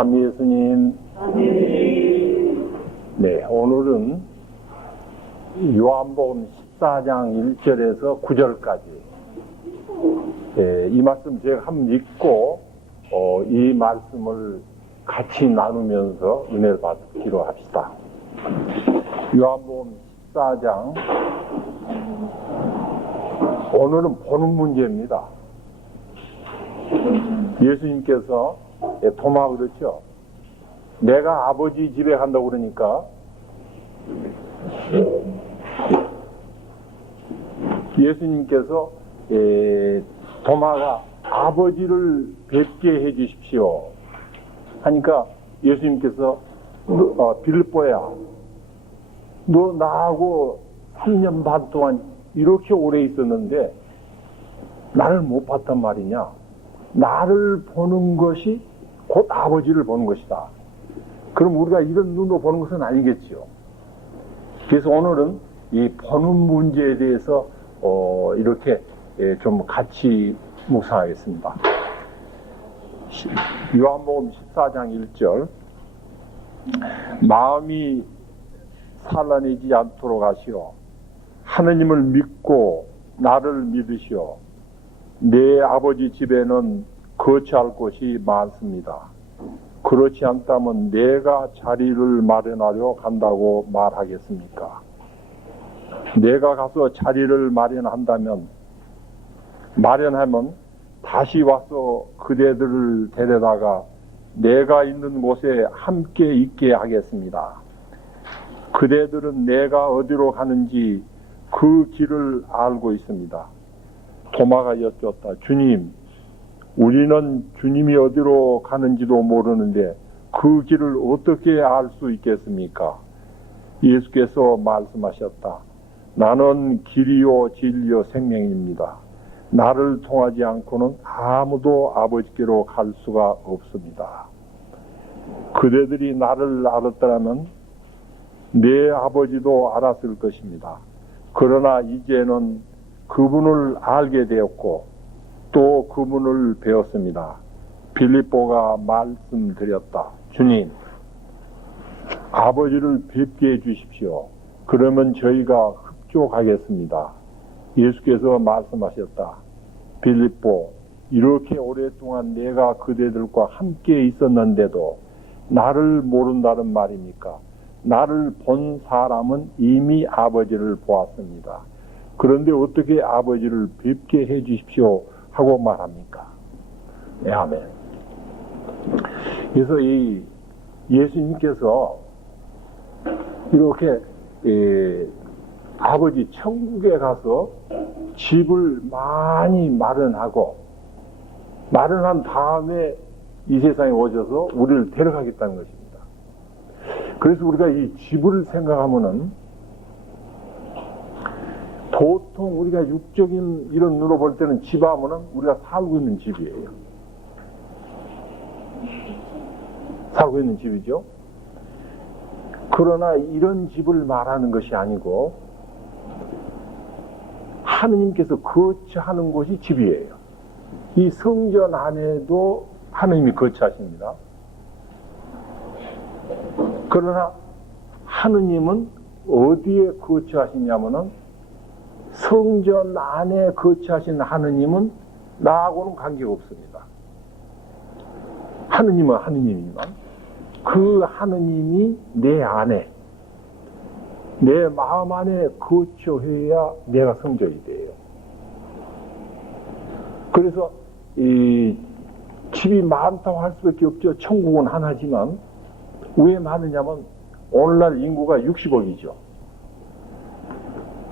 참 예수님. 네, 오늘은 요한복음 14장 1절에서 9절까지 이 말씀 제가 한번 읽고 이 말씀을 같이 나누면서 은혜를 받기로 합시다. 요한복음 14장, 오늘은 보는 문제입니다. 예수님께서 도마 그렇죠? 내가 아버지 집에 간다고 그러니까 예수님께서 도마가 아버지를 뵙게 해 주십시오 하니까 예수님께서 빌립보야, 너 나하고 3년 반 동안 이렇게 오래 있었는데 나를 못 봤단 말이냐? 나를 보는 것이 곧 아버지를 보는 것이다. 그럼 우리가 이런 눈으로 보는 것은 아니겠지요. 그래서 오늘은 이 보는 문제에 대해서 이렇게 좀 같이 묵상하겠습니다. 요한복음 14장 1절, 마음이 산란해지지 않도록 하시오. 하느님을 믿고 나를 믿으시오. 내 아버지 집에는 거처할 곳이 많습니다. 그렇지 않다면 내가 자리를 마련하려 간다고 말하겠습니까? 내가 가서 자리를 마련하면 다시 와서 그대들을 데려다가 내가 있는 곳에 함께 있게 하겠습니다. 그대들은 내가 어디로 가는지 그 길을 알고 있습니다. 도마가 여쭈었다. 주님, 우리는 주님이 어디로 가는지도 모르는데 그 길을 어떻게 알 수 있겠습니까? 예수께서 말씀하셨다. 나는 길이요 진리요 생명입니다. 나를 통하지 않고는 아무도 아버지께로 갈 수가 없습니다. 그대들이 나를 알았더라면 내 아버지도 알았을 것입니다. 그러나 이제는 그분을 알게 되었고 또 그분을 배웠습니다. 빌립보가 말씀드렸다. 주님, 아버지를 뵙게 해주십시오. 그러면 저희가 흡족하겠습니다. 예수께서 말씀하셨다. 빌립보, 이렇게 오랫동안 내가 그대들과 함께 있었는데도 나를 모른다는 말입니까? 나를 본 사람은 이미 아버지를 보았습니다. 그런데 어떻게 아버지를 뵙게 해 주십시오 하고 말합니까? 네, 아멘. 그래서 이 예수님께서 이렇게 아버지 천국에 가서 집을 많이 마련한 다음에 이 세상에 오셔서 우리를 데려가겠다는 것입니다. 그래서 우리가 이 집을 생각하면은 보통 우리가 육적인 이런 눈으로 볼 때는 집 하면은 우리가 살고 있는 집이에요. 살고 있는 집이죠. 그러나 이런 집을 말하는 것이 아니고 하느님께서 거처하는 곳이 집이에요. 이 성전 안에도 하느님이 거처하십니다. 그러나 하느님은 어디에 거처하시냐면은 성전 안에 거처하신 하느님은 나하고는 관계가 없습니다. 하느님은 하느님이지만 그 하느님이 내 안에, 내 마음 안에 거처해야 내가 성전이 돼요. 그래서 이 집이 많다고 할 수밖에 없죠. 천국은 하나지만 왜 많으냐면 오늘날 인구가 60억이죠.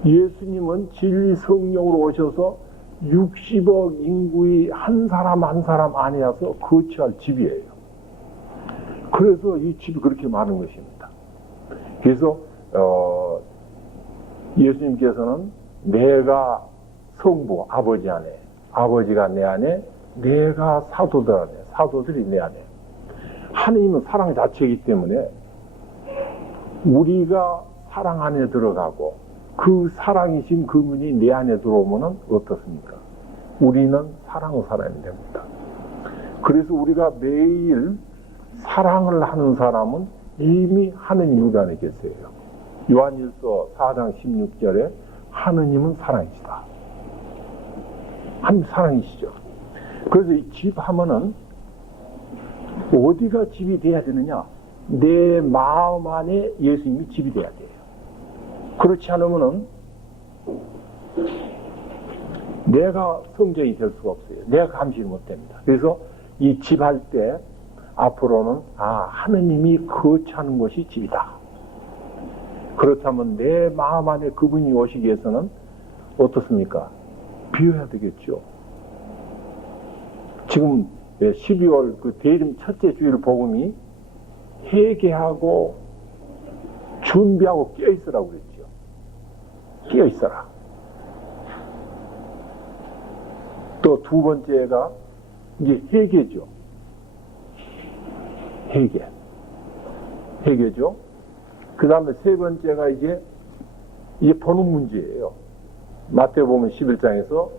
예수님은 진리 성령으로 오셔서 60억 인구의 한 사람 한 사람 안에 와서 거처할 집이에요. 그래서 이 집이 그렇게 많은 것입니다. 그래서 예수님께서는 내가 성부 아버지 안에, 아버지가 내 안에, 내가 사도들 안에, 사도들이 내 안에. 하느님은 사랑 자체이기 때문에 우리가 사랑 안에 들어가고 그 사랑이신 그분이 내 안에 들어오면 어떻습니까? 우리는 사랑으로 살아야 됩니다. 그래서 우리가 매일 사랑을 하는 사람은 이미 하느님 우리 안에 계세요. 요한일서 4장 16절에 하느님은 사랑이시다. 하느님 사랑이시죠. 그래서 이 집 하면은 어디가 집이 돼야 되느냐? 내 마음 안에 예수님이 집이 돼야 돼요. 그렇지 않으면은 내가 성전이 될 수가 없어요. 내가 감시를 못 됩니다. 그래서 이 집 할 때 앞으로는 하느님이 거처하는 것이 집이다. 그렇다면 내 마음 안에 그분이 오시기 위해서는 어떻습니까? 비워야 되겠죠. 지금 12월 그 대림 첫째 주일 복음이 회개하고 준비하고 깨어있으라고 그랬죠. 깨어있어라. 또 두 번째가 이제 회개죠. 회개죠. 그 다음에 세 번째가 이제 보는 문제예요. 마태복음 11장에서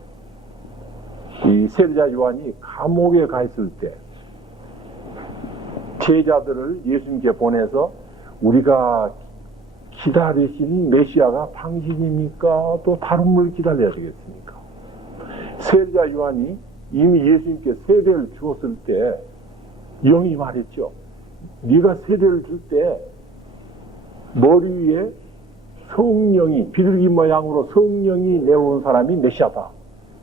이 세리자 요한이 감옥에 가 있을 때 제자들을 예수님께 보내서 우리가 기다리신 메시아가 당신입니까? 또 다른 걸 기다려야 되겠습니까? 세리자 요한이 이미 예수님께 세례를 주었을 때 영이 말했죠. 네가 세례를 줄 때 머리 위에 성령이 비둘기 모양으로 성령이 내려온 사람이 메시아다.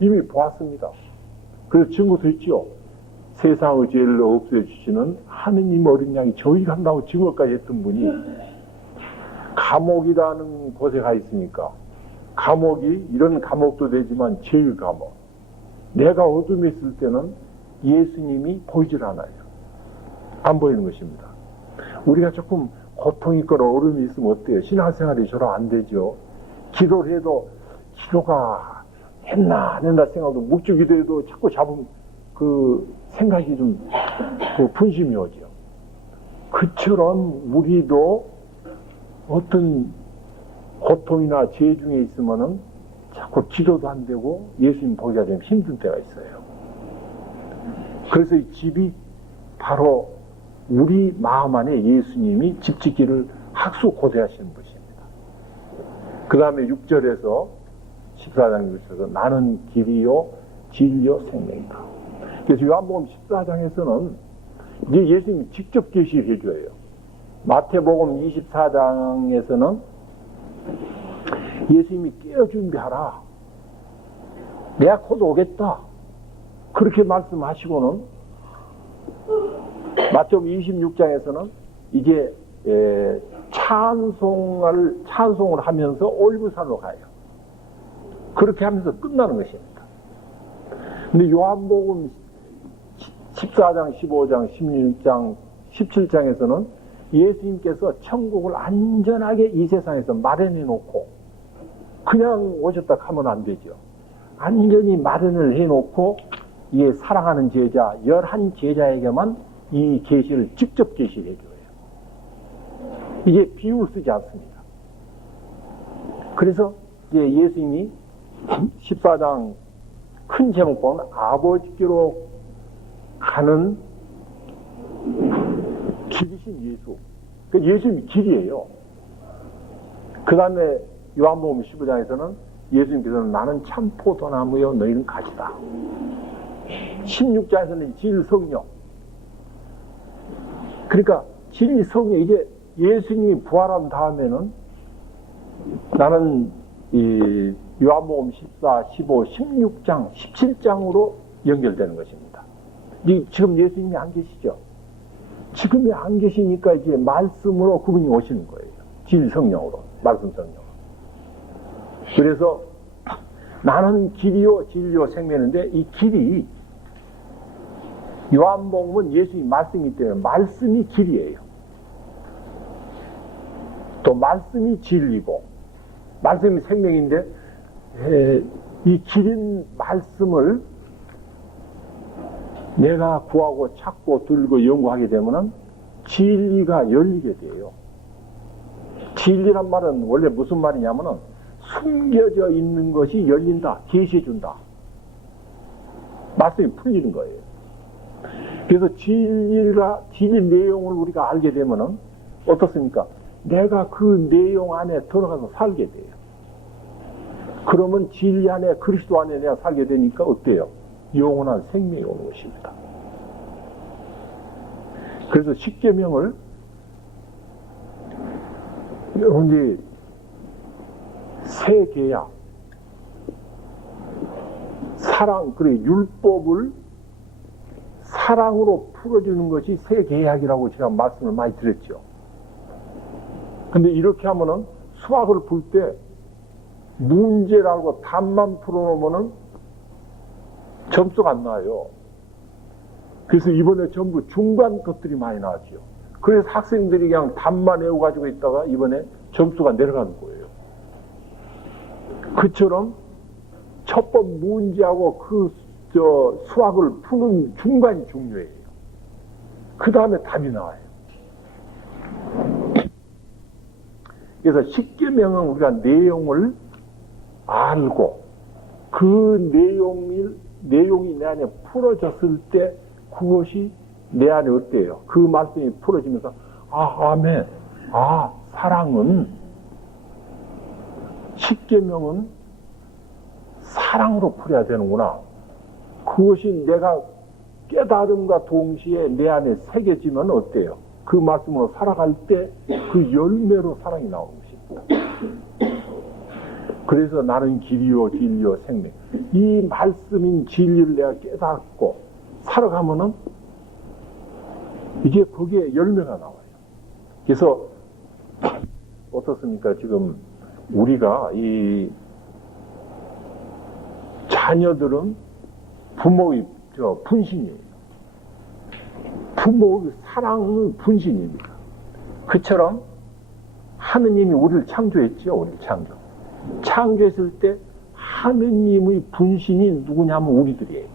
이미 보았습니다. 그래서 증거도 있죠. 세상의 죄를 없애주시는 하느님 어린 양이 저희 간다고 증거까지 했던 분이 감옥이라는 곳에 가 있으니까 감옥이 이런 감옥도 되지만 제일 감옥. 내가 어둠에 있을 때는 예수님이 보이질 않아요. 안 보이는 것입니다. 우리가 조금 고통 있거나 어려움이 있으면 어때요? 신앙생활이 저러 안 되죠. 기도를 해도 기도가 했나 안 했나 생각도 묵주 기도해도 자꾸 잡으면 그 생각이 좀 분심이 오죠. 그처럼 우리도 어떤 고통이나 죄 중에 있으면은 자꾸 기도도 안 되고 예수님 보기가 좀 힘든 때가 있어요. 그래서 이 집이 바로 우리 마음 안에 예수님이 집 짓기를 학수고대하시는 것입니다. 그 다음에 6절에서 14장 6절에서 나는 길이요 진리요 생명이다. 그래서 요한복음 14장에서는 이제 예수님이 직접 계시를 해줘요. 마태복음 24장에서는 예수님이 깨어 준비하라. 내가 곧 오겠다. 그렇게 말씀하시고는 마태복음 26장에서는 이제 찬송을 하면서 올리브산으로 가요. 그렇게 하면서 끝나는 것입니다. 근데 요한복음 14장, 15장, 16장, 17장에서는 예수님께서 천국을 안전하게 이 세상에서 마련해 놓고 그냥 오셨다 하면 안 되죠. 안전히 마련을 해 놓고 이 사랑하는 제자 11제자에게만 이 계시를 직접 계시를 해줘요. 이게 비유를 쓰지 않습니다. 그래서 이제 예수님이 14장 큰 제목 보면 아버지께로 가는 길이신 예수. 그 예수님이 길이에요. 그 다음에 요한복음 15장에서는 예수님께서는 나는 참 포도나무요 너희는 가지다. 16장에서는 진성령. 그러니까 진성령 이제 예수님이 부활한 다음에는 나는 이 요한복음 14, 15, 16장, 17장으로 연결되는 것입니다. 지금 예수님이 안 계시죠? 지금이 안 계시니까 이제 말씀으로 그분이 오시는 거예요. 진성령으로, 말씀 성령으로. 그래서 나는 길이요, 진리요, 생명인데 이 길이 요한복음은 예수님 말씀이기 때문에 말씀이 길이에요. 또 말씀이 진리고 말씀이 생명인데 이 길인 말씀을 내가 구하고 찾고 들고 연구하게 되면은 진리가 열리게 돼요. 진리란 말은 원래 무슨 말이냐면은 숨겨져 있는 것이 열린다, 계시해준다. 말씀이 풀리는 거예요. 그래서 진리 내용을 우리가 알게 되면은 어떻습니까? 내가 그 내용 안에 들어가서 살게 돼요. 그러면 진리 안에, 그리스도 안에 내가 살게 되니까 어때요? 영원한 생명이 오는 것입니다. 그래서 십계명을 이제 세 계약, 사랑, 그래 율법을 사랑으로 풀어주는 것이 새 계약이라고 제가 말씀을 많이 드렸죠. 근데 이렇게 하면은 수학을 풀 때 문제라고 답만 풀어놓으면은 점수가 안 나와요. 그래서 이번에 전부 중간 것들이 많이 나왔죠. 그래서 학생들이 그냥 답만 외워가지고 있다가 이번에 점수가 내려가는 거예요. 그처럼 첫 번 문제하고 수학을 푸는 중간이 중요해요. 그 다음에 답이 나와요. 그래서 십계명은 우리가 내용을 알고 그 내용이 내 안에 풀어졌을 때 그것이 내 안에 어때요? 그 말씀이 풀어지면서 아멘. 사랑은 십계명은 사랑으로 풀어야 되는구나. 그것이 내가 깨달음과 동시에 내 안에 새겨지면 어때요? 그 말씀으로 살아갈 때 그 열매로 사랑이 나오는 것입니다. 그래서 나는 길이요 진리요 생명. 이 말씀인 진리를 내가 깨닫고 살아가면은 이제 거기에 열매가 나와요. 그래서 어떻습니까? 지금 우리가 이 자녀들은 부모의 분신이에요. 부모의 사랑은 분신입니다. 그처럼 하느님이 우리를 창조했죠. 우리를 창조했을 때 하느님의 분신이 누구냐면 우리들이에요.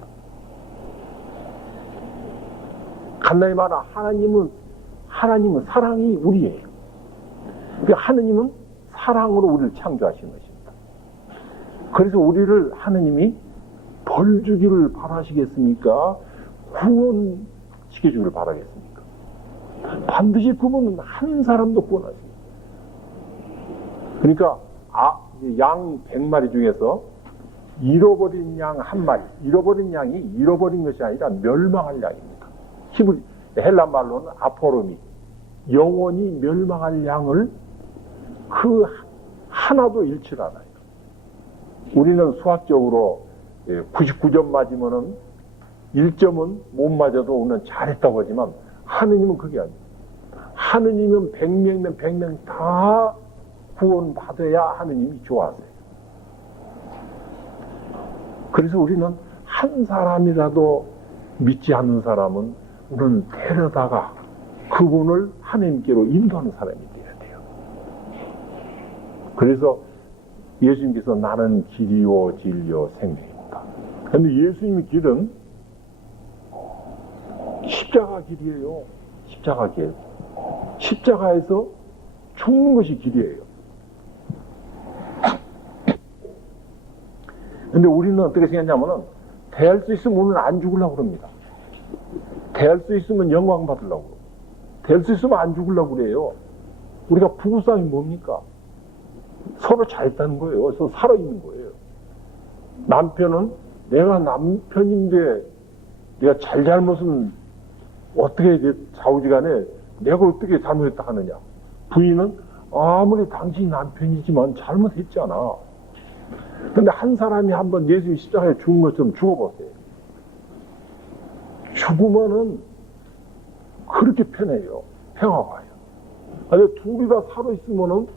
간단히 말하면 하나님은 사랑이 우리예요. 그러니까 하느님은 사랑으로 우리를 창조하신 것입니다. 그래서 우리를 하느님이 벌 주기를 바라시겠습니까? 구원시켜주기를 바라겠습니까? 반드시 그분은 한 사람도 구원하십니다. 그러니까 양 100마리 중에서 잃어버린 양 한 마리, 잃어버린 양이 잃어버린 것이 아니라 멸망할 양입니다. 헬라 말로는 아포로미, 영원히 멸망할 양을 그 하나도 잃지 않아요. 우리는 수학적으로 99점 맞으면은 1점은 못 맞아도 우리는 잘했다고 하지만 하느님은 그게 아니에요. 하느님은 100명이면 100명 다 구원받아야 하느님이 좋아하세요. 그래서 우리는 한 사람이라도 믿지 않는 사람은 우리는 데려다가 그분을 하느님께로 인도하는 사람이 되어야 돼요. 그래서 예수님께서 나는 길이요 진리요 생명입니다. 그런데 예수님의 길은 십자가 길이에요. 십자가 길. 십자가에서 죽는 것이 길이에요. 근데 우리는 어떻게 생각하냐면은 대할 수 있으면 오늘 안 죽으려고 그럽니다. 대할 수 있으면 영광 받으려고. 대할 수 있으면 안 죽으려고 그래요. 우리가 부부싸움이 뭡니까? 서로 잘했다는 거예요. 서로 살아있는 거예요. 남편은 내가 남편인데 내가 잘못은 어떻게 좌우지간에 내가 어떻게 잘못했다 하느냐. 부인은 아무리 당신이 남편이지만 잘못했잖아. 근데 한 사람이 한번 예수님 십자가에 죽은 것처럼 죽어보세요. 죽으면은 그렇게 편해요. 평화가요. 근데 둘이 다 살아있으면은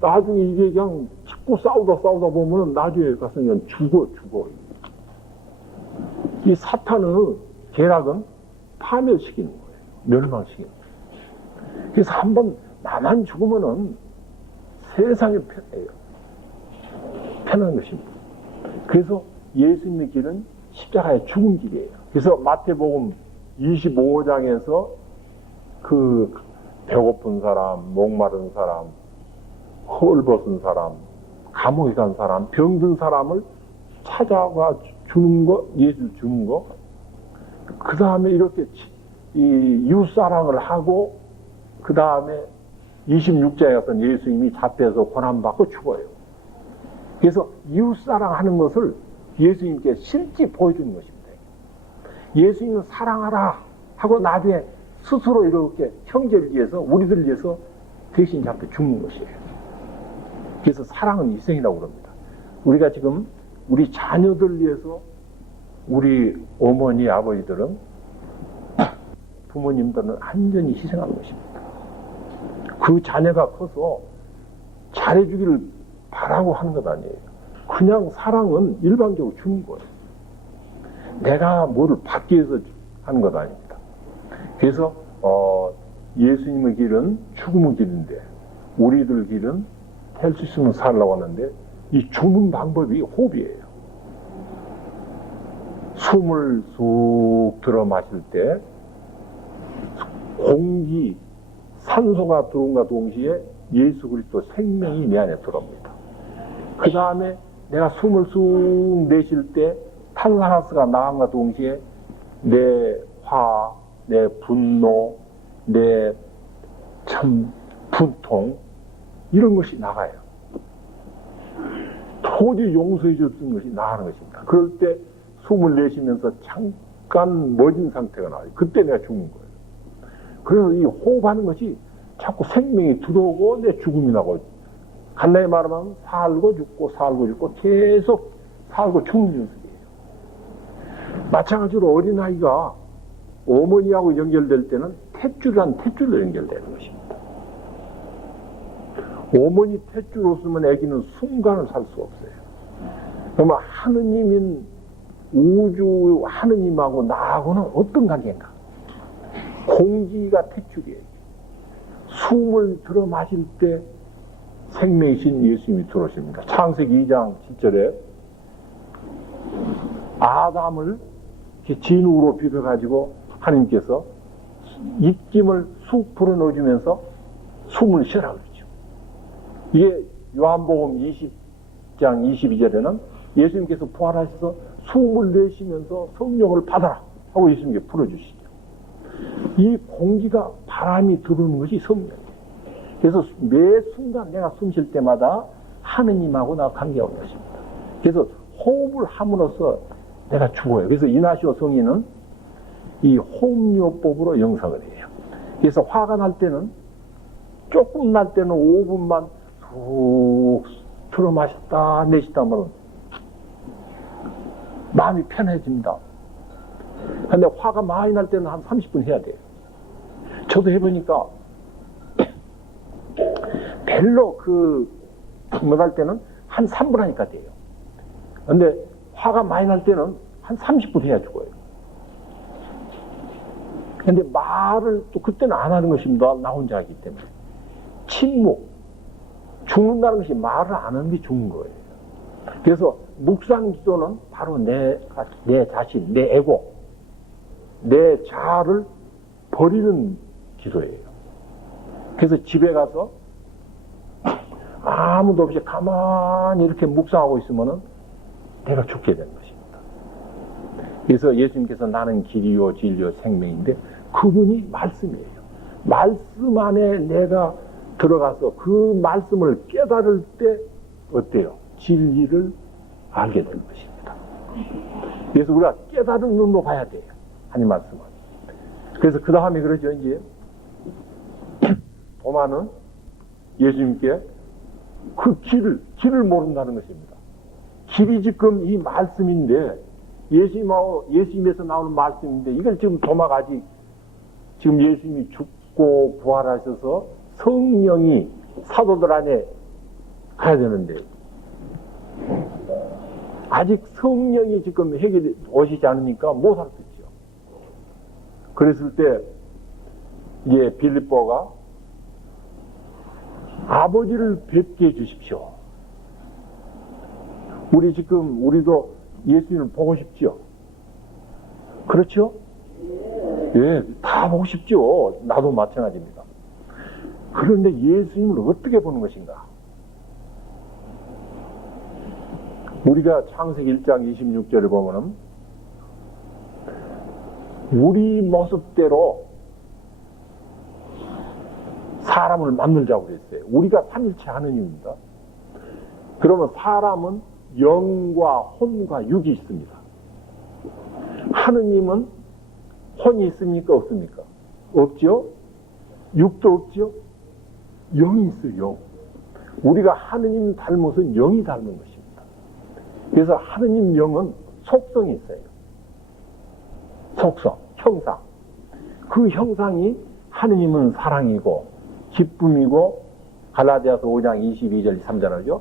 나중에 이게 그냥 자꾸 싸우다 보면은 나중에 가서 그냥 죽어. 이 사탄은, 계략은 파멸시키는 거예요. 멸망시키는 거예요. 그래서 한번 나만 죽으면은 세상이 편해요. 편한 것입니다. 그래서 예수님의 길은 십자가의 죽은 길이에요. 그래서 마태복음 25장에서 그 배고픈 사람, 목마른 사람, 헐벗은 사람, 감옥에 간 사람, 병든 사람을 찾아가 주는 거, 예수 주는 거, 그 다음에 이렇게 이 이웃사랑을 하고 그 다음에 26장에서는 예수님이 잡혀서 고난받고 죽어요. 그래서 이웃사랑하는 것을 예수님께 실제 보여주는 것입니다. 예수님은 사랑하라 하고 나중에 스스로 이렇게 형제를 위해서 우리들을 위해서 대신 잡혀 죽는 것이에요. 그래서 사랑은 희생이라고 그럽니다. 우리가 지금 우리 자녀들 위해서 우리 어머니 아버지들은 부모님들은 완전히 희생하는 것입니다. 그 자녀가 커서 잘해주기를 바라고 하는 것 아니에요. 그냥 사랑은 일방적으로 주는 거예요. 내가 뭐를 받기 위해서 하는 것 아닙니다. 그래서 예수님의 길은 죽음의 길인데 우리들 길은 할 수 있으면 살라고 하는데 이 죽는 방법이 호흡이에요. 숨을 쑥 들어 마실 때 공기, 산소가 들어온과 동시에 예수 그리스도 생명이 내 안에 들어옵니다. 그 다음에 내가 숨을 쑥 내쉴 때 탄산가스가 나간과 동시에 내 화, 내 분노, 내 참 분통 이런 것이 나가요. 도저히 용서해 줬던 것이 나가는 것입니다. 그럴 때 숨을 내쉬면서 잠깐 멎은 상태가 나와요. 그때 내가 죽는 거예요. 그래서 이 호흡하는 것이 자꾸 생명이 들어오고 내 죽음이 나고 간단히 말하면 살고 죽고 살고 죽고 계속 살고 죽는 연습이에요. 마찬가지로 어린아이가 어머니하고 연결될 때는 탯줄이란 탯줄로 연결되는 것입니다. 어머니 탯줄 없으면 아기는 순간을 살 수 없어요. 그러면 하느님인 우주 하느님하고 나하고는 어떤 관계인가? 공기가 탯줄이에요. 숨을 들어 마실 때 생명이신 예수님이 들어오십니다. 창세기 2장 7절에 아담을 진흙으로 비벼가지고 하나님께서 입김을 쑥 불어넣어주면서 숨을 쉬라 그러죠. 이게 요한복음 20장 22절에는 예수님께서 부활하셔서 숨을 내쉬면서 성령을 받아라 하고 예수님께 불어주시죠. 이 공기가 바람이 들어오는 것이 성령이에요. 그래서 매 순간 내가 숨 쉴 때마다 하느님하고 나와 관계가 있는 것입니다. 그래서 호흡을 함으로써 내가 죽어요. 그래서 이나시오 성인은 이 호흡요법으로 영성을 해요. 그래서 화가 날 때는 조금 날 때는 5분만 푹 들어 마셨다 내쉬다 하면 마음이 편해집니다. 근데 화가 많이 날 때는 한 30분 해야 돼요. 저도 해보니까 별로 못할 때는 한 3분 하니까 돼요. 근데 화가 많이 날 때는 한 30분 해야 죽어요. 근데 말을 또 그때는 안 하는 것입니다. 나 혼자 하기 때문에. 침묵. 죽는다는 것이 말을 안 하는 게 죽는 거예요. 그래서 묵상 기도는 바로 내 자신, 내 에고, 내 자아를 버리는 기도예요. 그래서 집에 가서 아무도 없이 가만히 이렇게 묵상하고 있으면은 내가 죽게 되는 것입니다. 그래서 예수님께서 나는 길이요 진리요 생명인데 그분이 말씀이에요. 말씀 안에 내가 들어가서 그 말씀을 깨달을 때 어때요? 진리를 알게 되는 것입니다. 그래서 우리가 깨달은 눈으로 봐야 돼요. 하나님 말씀은. 그래서 그 다음에 그러죠. 이제 도마는 예수님께 그 길을 모른다는 것입니다. 길이 지금 이 말씀인데 예수님에서 나오는 말씀인데 이걸 지금 도마가 아직 지금 예수님이 죽고 부활하셔서 성령이 사도들 안에 가야 되는데 아직 성령이 지금 해결 오시지 않으니까 못 할 수 있죠. 그랬을 때 이제 빌립보가 아버지를 뵙게 해주십시오. 우리도 예수님을 보고 싶죠? 그렇죠? 예, 다 보고 싶죠. 나도 마찬가지입니다. 그런데 예수님을 어떻게 보는 것인가? 우리가 창세기 1장 26절을 보면은 우리 모습대로 사람을 만들자고 그랬어요. 우리가 삼일체 하느님입니다. 그러면 사람은 영과 혼과 육이 있습니다. 하느님은 혼이 있습니까? 없습니까? 없죠? 육도 없죠? 영이 있어요. 영. 우리가 하느님 닮은 영이 닮은 것입니다. 그래서 하느님 영은 속성이 있어요. 속성, 형상. 그 형상이 하느님은 사랑이고 기쁨이고 갈라디아서 5장 22절 3절이죠.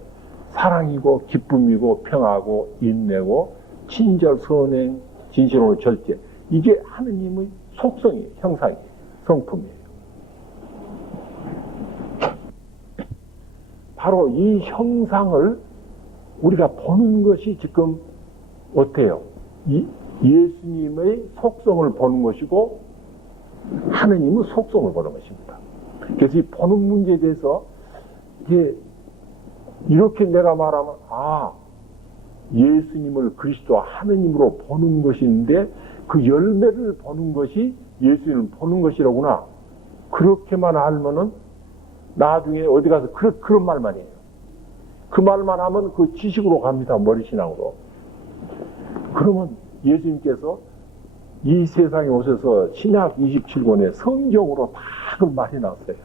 사랑이고 기쁨이고 평화고 인내고 친절 선행 진실로 절제. 이게 하느님의 속성이에요. 형상이에요. 성품이에요. 바로 이 형상을 우리가 보는 것이 지금 어때요? 예수님의 속성을 보는 것이고 하느님의 속성을 보는 것입니다. 그래서 이 보는 문제에 대해서 이제 이렇게 내가 말하면 예수님을 그리스도 하느님으로 보는 것인데 그 열매를 보는 것이 예수님을 보는 것이라구나. 그렇게만 알면은 나중에 어디 가서 그런 말만 해요. 그 말만 하면 그 지식으로 갑니다. 머리신앙으로. 그러면 예수님께서 이 세상에 오셔서 신약 27권에 성경으로 다 그걸 말해 놨어요.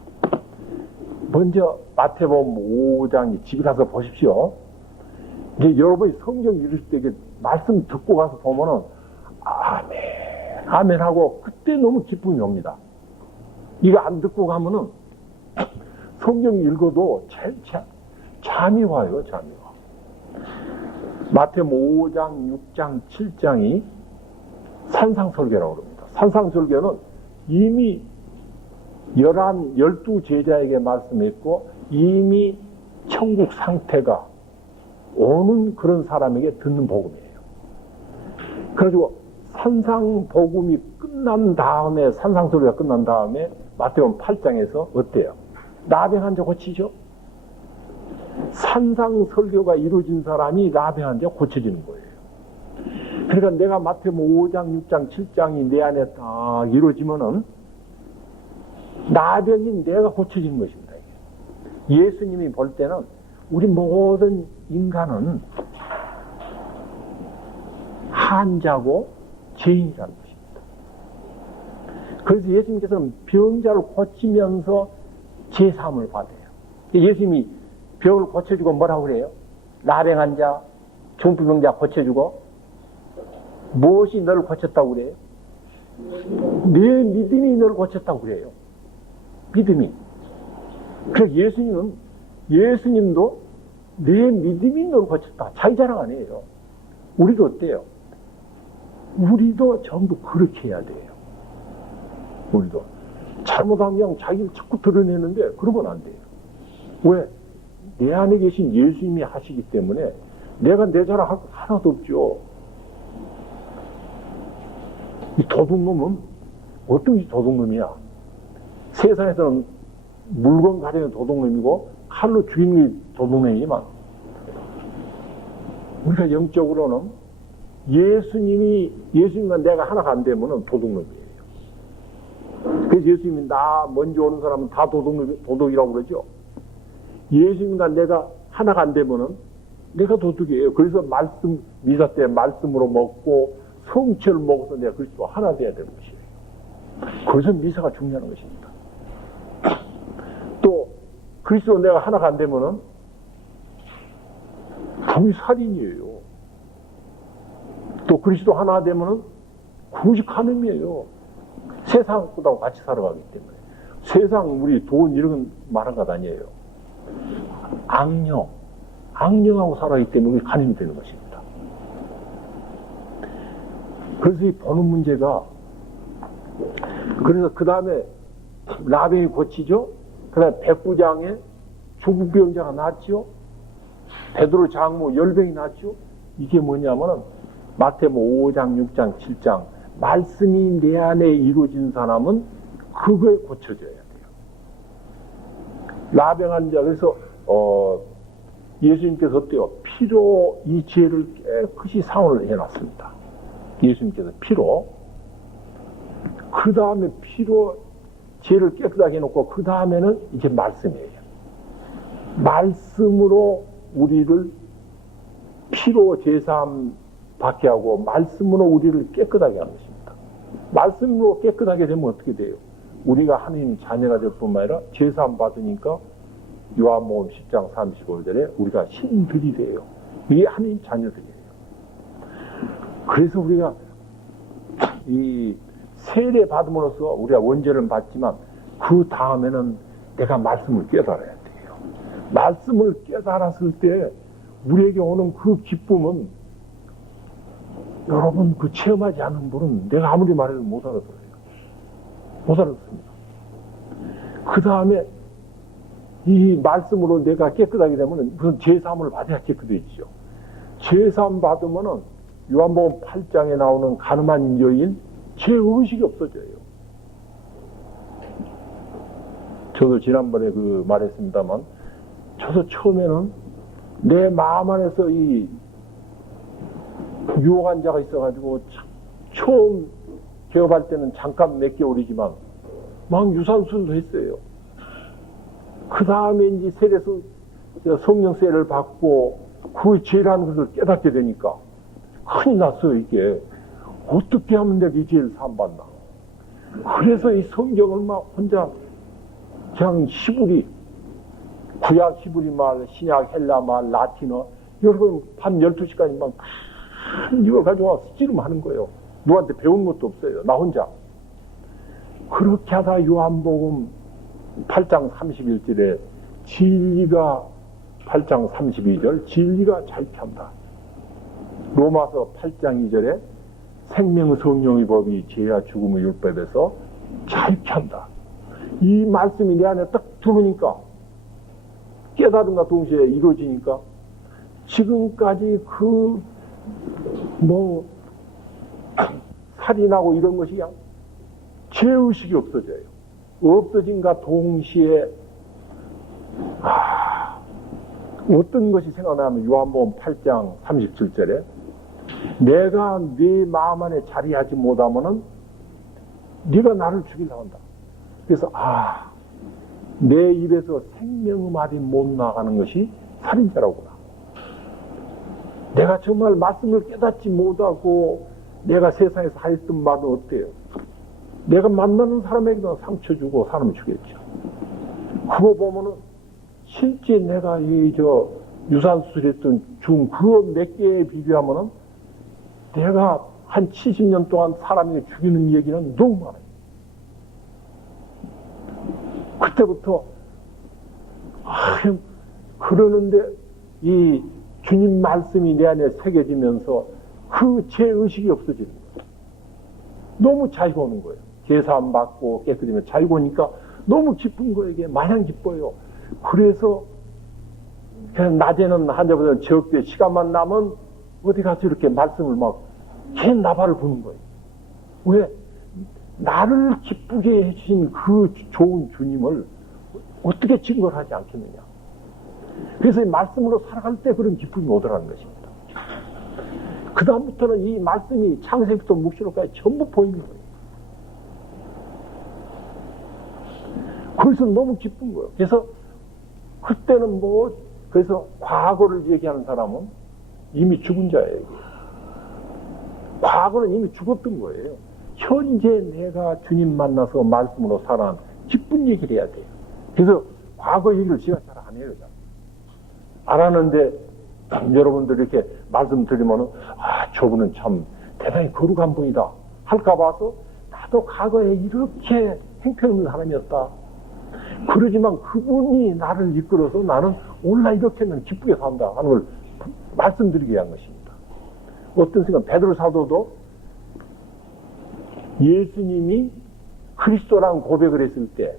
먼저 마태복음 5장에 집에 가서 보십시오. 이제 여러분이 성경 읽을 때 이게 말씀 듣고 가서 보면은 아멘, 아멘 하고 그때 너무 기쁨이 옵니다. 이거 안 듣고 가면은 성경 읽어도 잠이 와요, 잠이 와. 마태복음 5장, 6장, 7장이 산상설교라고 그럽니다. 산상설교는 이미 12 제자에게 말씀했고 이미 천국 상태가 오는 그런 사람에게 듣는 복음이에요. 그래가지고 산상복음이 끝난 다음에 산상설교가 끝난 다음에 마태복음 8장에서 어때요? 나병 환자 고치죠? 산상설교가 이루어진 사람이 나병 환자 고쳐지는 거예요. 그러니까 내가 마태복음 5장, 6장, 7장이 내 안에 딱 이루어지면은 나병인 내가 고쳐지는 것입니다. 예수님이 볼 때는 우리 모든 인간은 환자고 죄인이라는 것입니다. 그래서 예수님께서는 병자를 고치면서 제사함을 받아요. 예수님이 병을 고쳐주고 뭐라고 그래요? 나병 환자, 중풍병자 고쳐주고 무엇이 너를 고쳤다고 그래요? 내 믿음이 너를 고쳤다고 그래요. 믿음이. 그래서 예수님도 내 믿음이 너를 고쳤다. 자기 자랑 아니에요. 우리도 어때요? 우리도 전부 그렇게 해야 돼요. 우리도. 잘못하면 그냥 자기를 자꾸 드러내는데 그러면 안 돼요. 왜? 내 안에 계신 예수님이 하시기 때문에 내가 내 자랑 할 거 하나도 없죠. 이 도둑놈은 어떤 도둑놈이야? 세상에서는 물건 가지는 도둑놈이고 칼로 죽이는 게 도둑놈이지만 우리가 영적으로는 예수님과 내가 하나가 안 되면 도둑놈이에요. 그래서 예수님이 나 먼저 오는 사람은 다 도둑이라고 그러죠. 예수님과 내가 하나가 안 되면은 내가 도둑이에요. 그래서 미사 때 말씀으로 먹고 성체를 먹어서 내가 그리스도 하나 돼야 되는 것이에요. 그래서 미사가 중요한 것입니다. 또 그리스도 내가 하나가 안 되면은 그게 살인이에요. 또 그리스도 하나 되면은 그것이 간음이에요. 세상보다 같이 살아가기 때문에. 세상 우리 돈 이런 건 말한 것 아니에요. 악령하고 살아가기 때문에 간음이 되는 것입니다. 그래서 이 보는 문제가 그래서 그 다음에 나병이 고치죠. 그 다음에 백부장에 중풍병자가 낫죠. 베드로 장모 열병이 낫죠. 이게 뭐냐면은 마태복음 5장, 6장, 7장 말씀이 내 안에 이루어진 사람은 그거에 고쳐져야 돼요. 나병한 자 그래서 예수님께서 어때요? 피로 이 죄를 깨끗이 사원을 해놨습니다. 예수님께서 피로 그 다음에 피로 죄를 깨끗하게 해놓고 그 다음에는 이제 말씀이에요. 말씀으로 우리를 피로 제사함 받게 하고 말씀으로 우리를 깨끗하게 하는 것입니다. 말씀으로 깨끗하게 되면 어떻게 돼요? 우리가 하나님 자녀가 될 뿐만 아니라 제사함 받으니까 요한복음 10장 35절에 우리가 신들이 돼요. 이게 하나님 자녀들이에요. 그래서 우리가 이 세례 받음으로써 우리가 원죄를 받지만 그 다음에는 내가 말씀을 깨달아야 돼요. 말씀을 깨달았을 때 우리에게 오는 그 기쁨은 여러분 그 체험하지 않은 분은 내가 아무리 말해도 못 알아들어요. 못 알아듣습니다. 그 다음에 이 말씀으로 내가 깨끗하게 되면 무슨 제사함을 받아야 깨끗해지죠. 제사함 받으면은 요한복음 8장에 나오는 가늠한 여인 죄의식이 없어져요. 저도 지난번에 그 말했습니다만 저도 처음에는 내 마음 안에서 이 유혹한 자가 있어가지고 처음 개업할 때는 잠깐 몇 개월이지만 막 유산수도 했어요. 그 다음에 이제 세례서 성령세를 받고 그 죄라는 것을 깨닫게 되니까 큰일 났어요. 이게 어떻게 하면 내가 이 죄를 사함받나. 그래서 이 성경을 막 혼자 그냥 히브리, 구약 히브리 말, 신약 헬라 말, 라틴어 여러분 밤 12시까지 막 이걸 가져와서 찌름하는 거예요. 누구한테 배운 것도 없어요. 나 혼자. 그렇게 하다 요한복음 8장 31절에 진리가 8장 32절 진리가 자유케 한다. 로마서 8장 2절에 생명의 성령의 법이 죄와 죽음의 율법에서 자유케 한다. 이 말씀이 내 안에 딱 들어오니까 깨달음과 동시에 이루어지니까 지금까지 그 살인하고 이런 것이 그냥 죄의식이 없어져요. 없어진과 동시에 어떤 것이 생각나면 요한복음 8장 37절에 내가 네 마음 안에 자리하지 못하면은 네가 나를 죽이려고 한다. 그래서 내 입에서 생명의 말이 못 나가는 것이 살인자라구나. 내가 정말 말씀을 깨닫지 못하고 내가 세상에서 하였던 말은 어때요? 내가 만나는 사람에게도 상처 주고 사람 죽였죠. 그거 보면은 실제 내가 유산수술했던 죽음 그거 몇 개에 비교하면은 내가 한 70년 동안 사람에게 죽이는 얘기는 너무 많아요. 그때부터 그러는데 이 주님 말씀이 내 안에 새겨지면서 그 죄의식이 없어지는 거예요. 너무 자유가 오는 거예요. 제사함 받고 깨끗이면 자유가 오니까 너무 기쁜 거예요. 이게 마냥 기뻐요. 그래서 그냥 낮에는 한자보다 적게 시간만 나면 어디 가서 이렇게 말씀을 막 나발을 부는 거예요. 왜? 나를 기쁘게 해주신 그 좋은 주님을 어떻게 증거를 하지 않겠느냐. 그래서 이 말씀으로 살아갈 때 그런 기쁨이 오더라는 것입니다. 그 다음부터는 이 말씀이 창세기부터 묵시록까지 전부 보이는 거예요. 그래서 너무 기쁜 거예요. 그래서 그때는 그래서 과거를 얘기하는 사람은 이미 죽은 자예요. 과거는 이미 죽었던 거예요. 현재 내가 주님 만나서 말씀으로 살아난 기쁜 얘기를 해야 돼요. 그래서 과거 얘기를 제가 잘 안 해요. 안 하는데 여러분들 이렇게 말씀 드리면은 저분은 참 대단히 거룩한 분이다 할까 봐서 나도 과거에 이렇게 행편없는 사람이었다. 그러지만 그분이 나를 이끌어서 나는 오늘 이렇게는 기쁘게 산다 하는 걸 말씀드리게 위한 것입니다. 어떤 순간 베드로 사도도 예수님이 그리스도라는 고백을 했을 때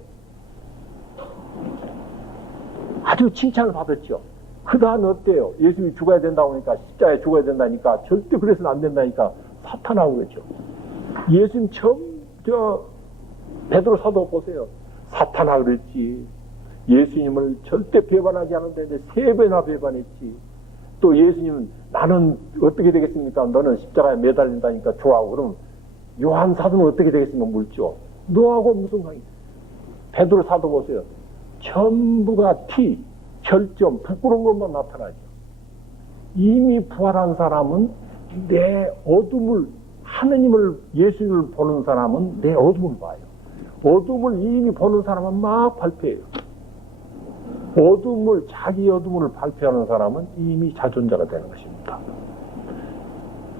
아주 칭찬을 받았죠. 그 다음에 어때요? 예수님이 죽어야 된다고 하니까 십자가에 죽어야 된다니까 절대 그래서는 안 된다니까 사탄하고 그랬죠. 예수님 처음 베드로 사도 보세요. 사탄아 그랬지. 예수님을 절대 배반하지 않는데 3배나 배반했지. 또 예수님은 나는 어떻게 되겠습니까? 너는 십자가에 매달린다니까 좋아하고 그러면 요한 사도는 어떻게 되겠습니까? 묻죠. 너하고 무슨 관계? 베드로 사도 보세요. 전부가 티, 결점, 부끄러운 것만 나타나죠. 이미 부활한 사람은 내 어둠을, 하느님을, 예수님을 보는 사람은 내 어둠을 봐요. 어둠을 이미 보는 사람은 막 발표해요. 어둠을, 자기 어둠을 발표하는 사람은 이미 자존자가 되는 것입니다.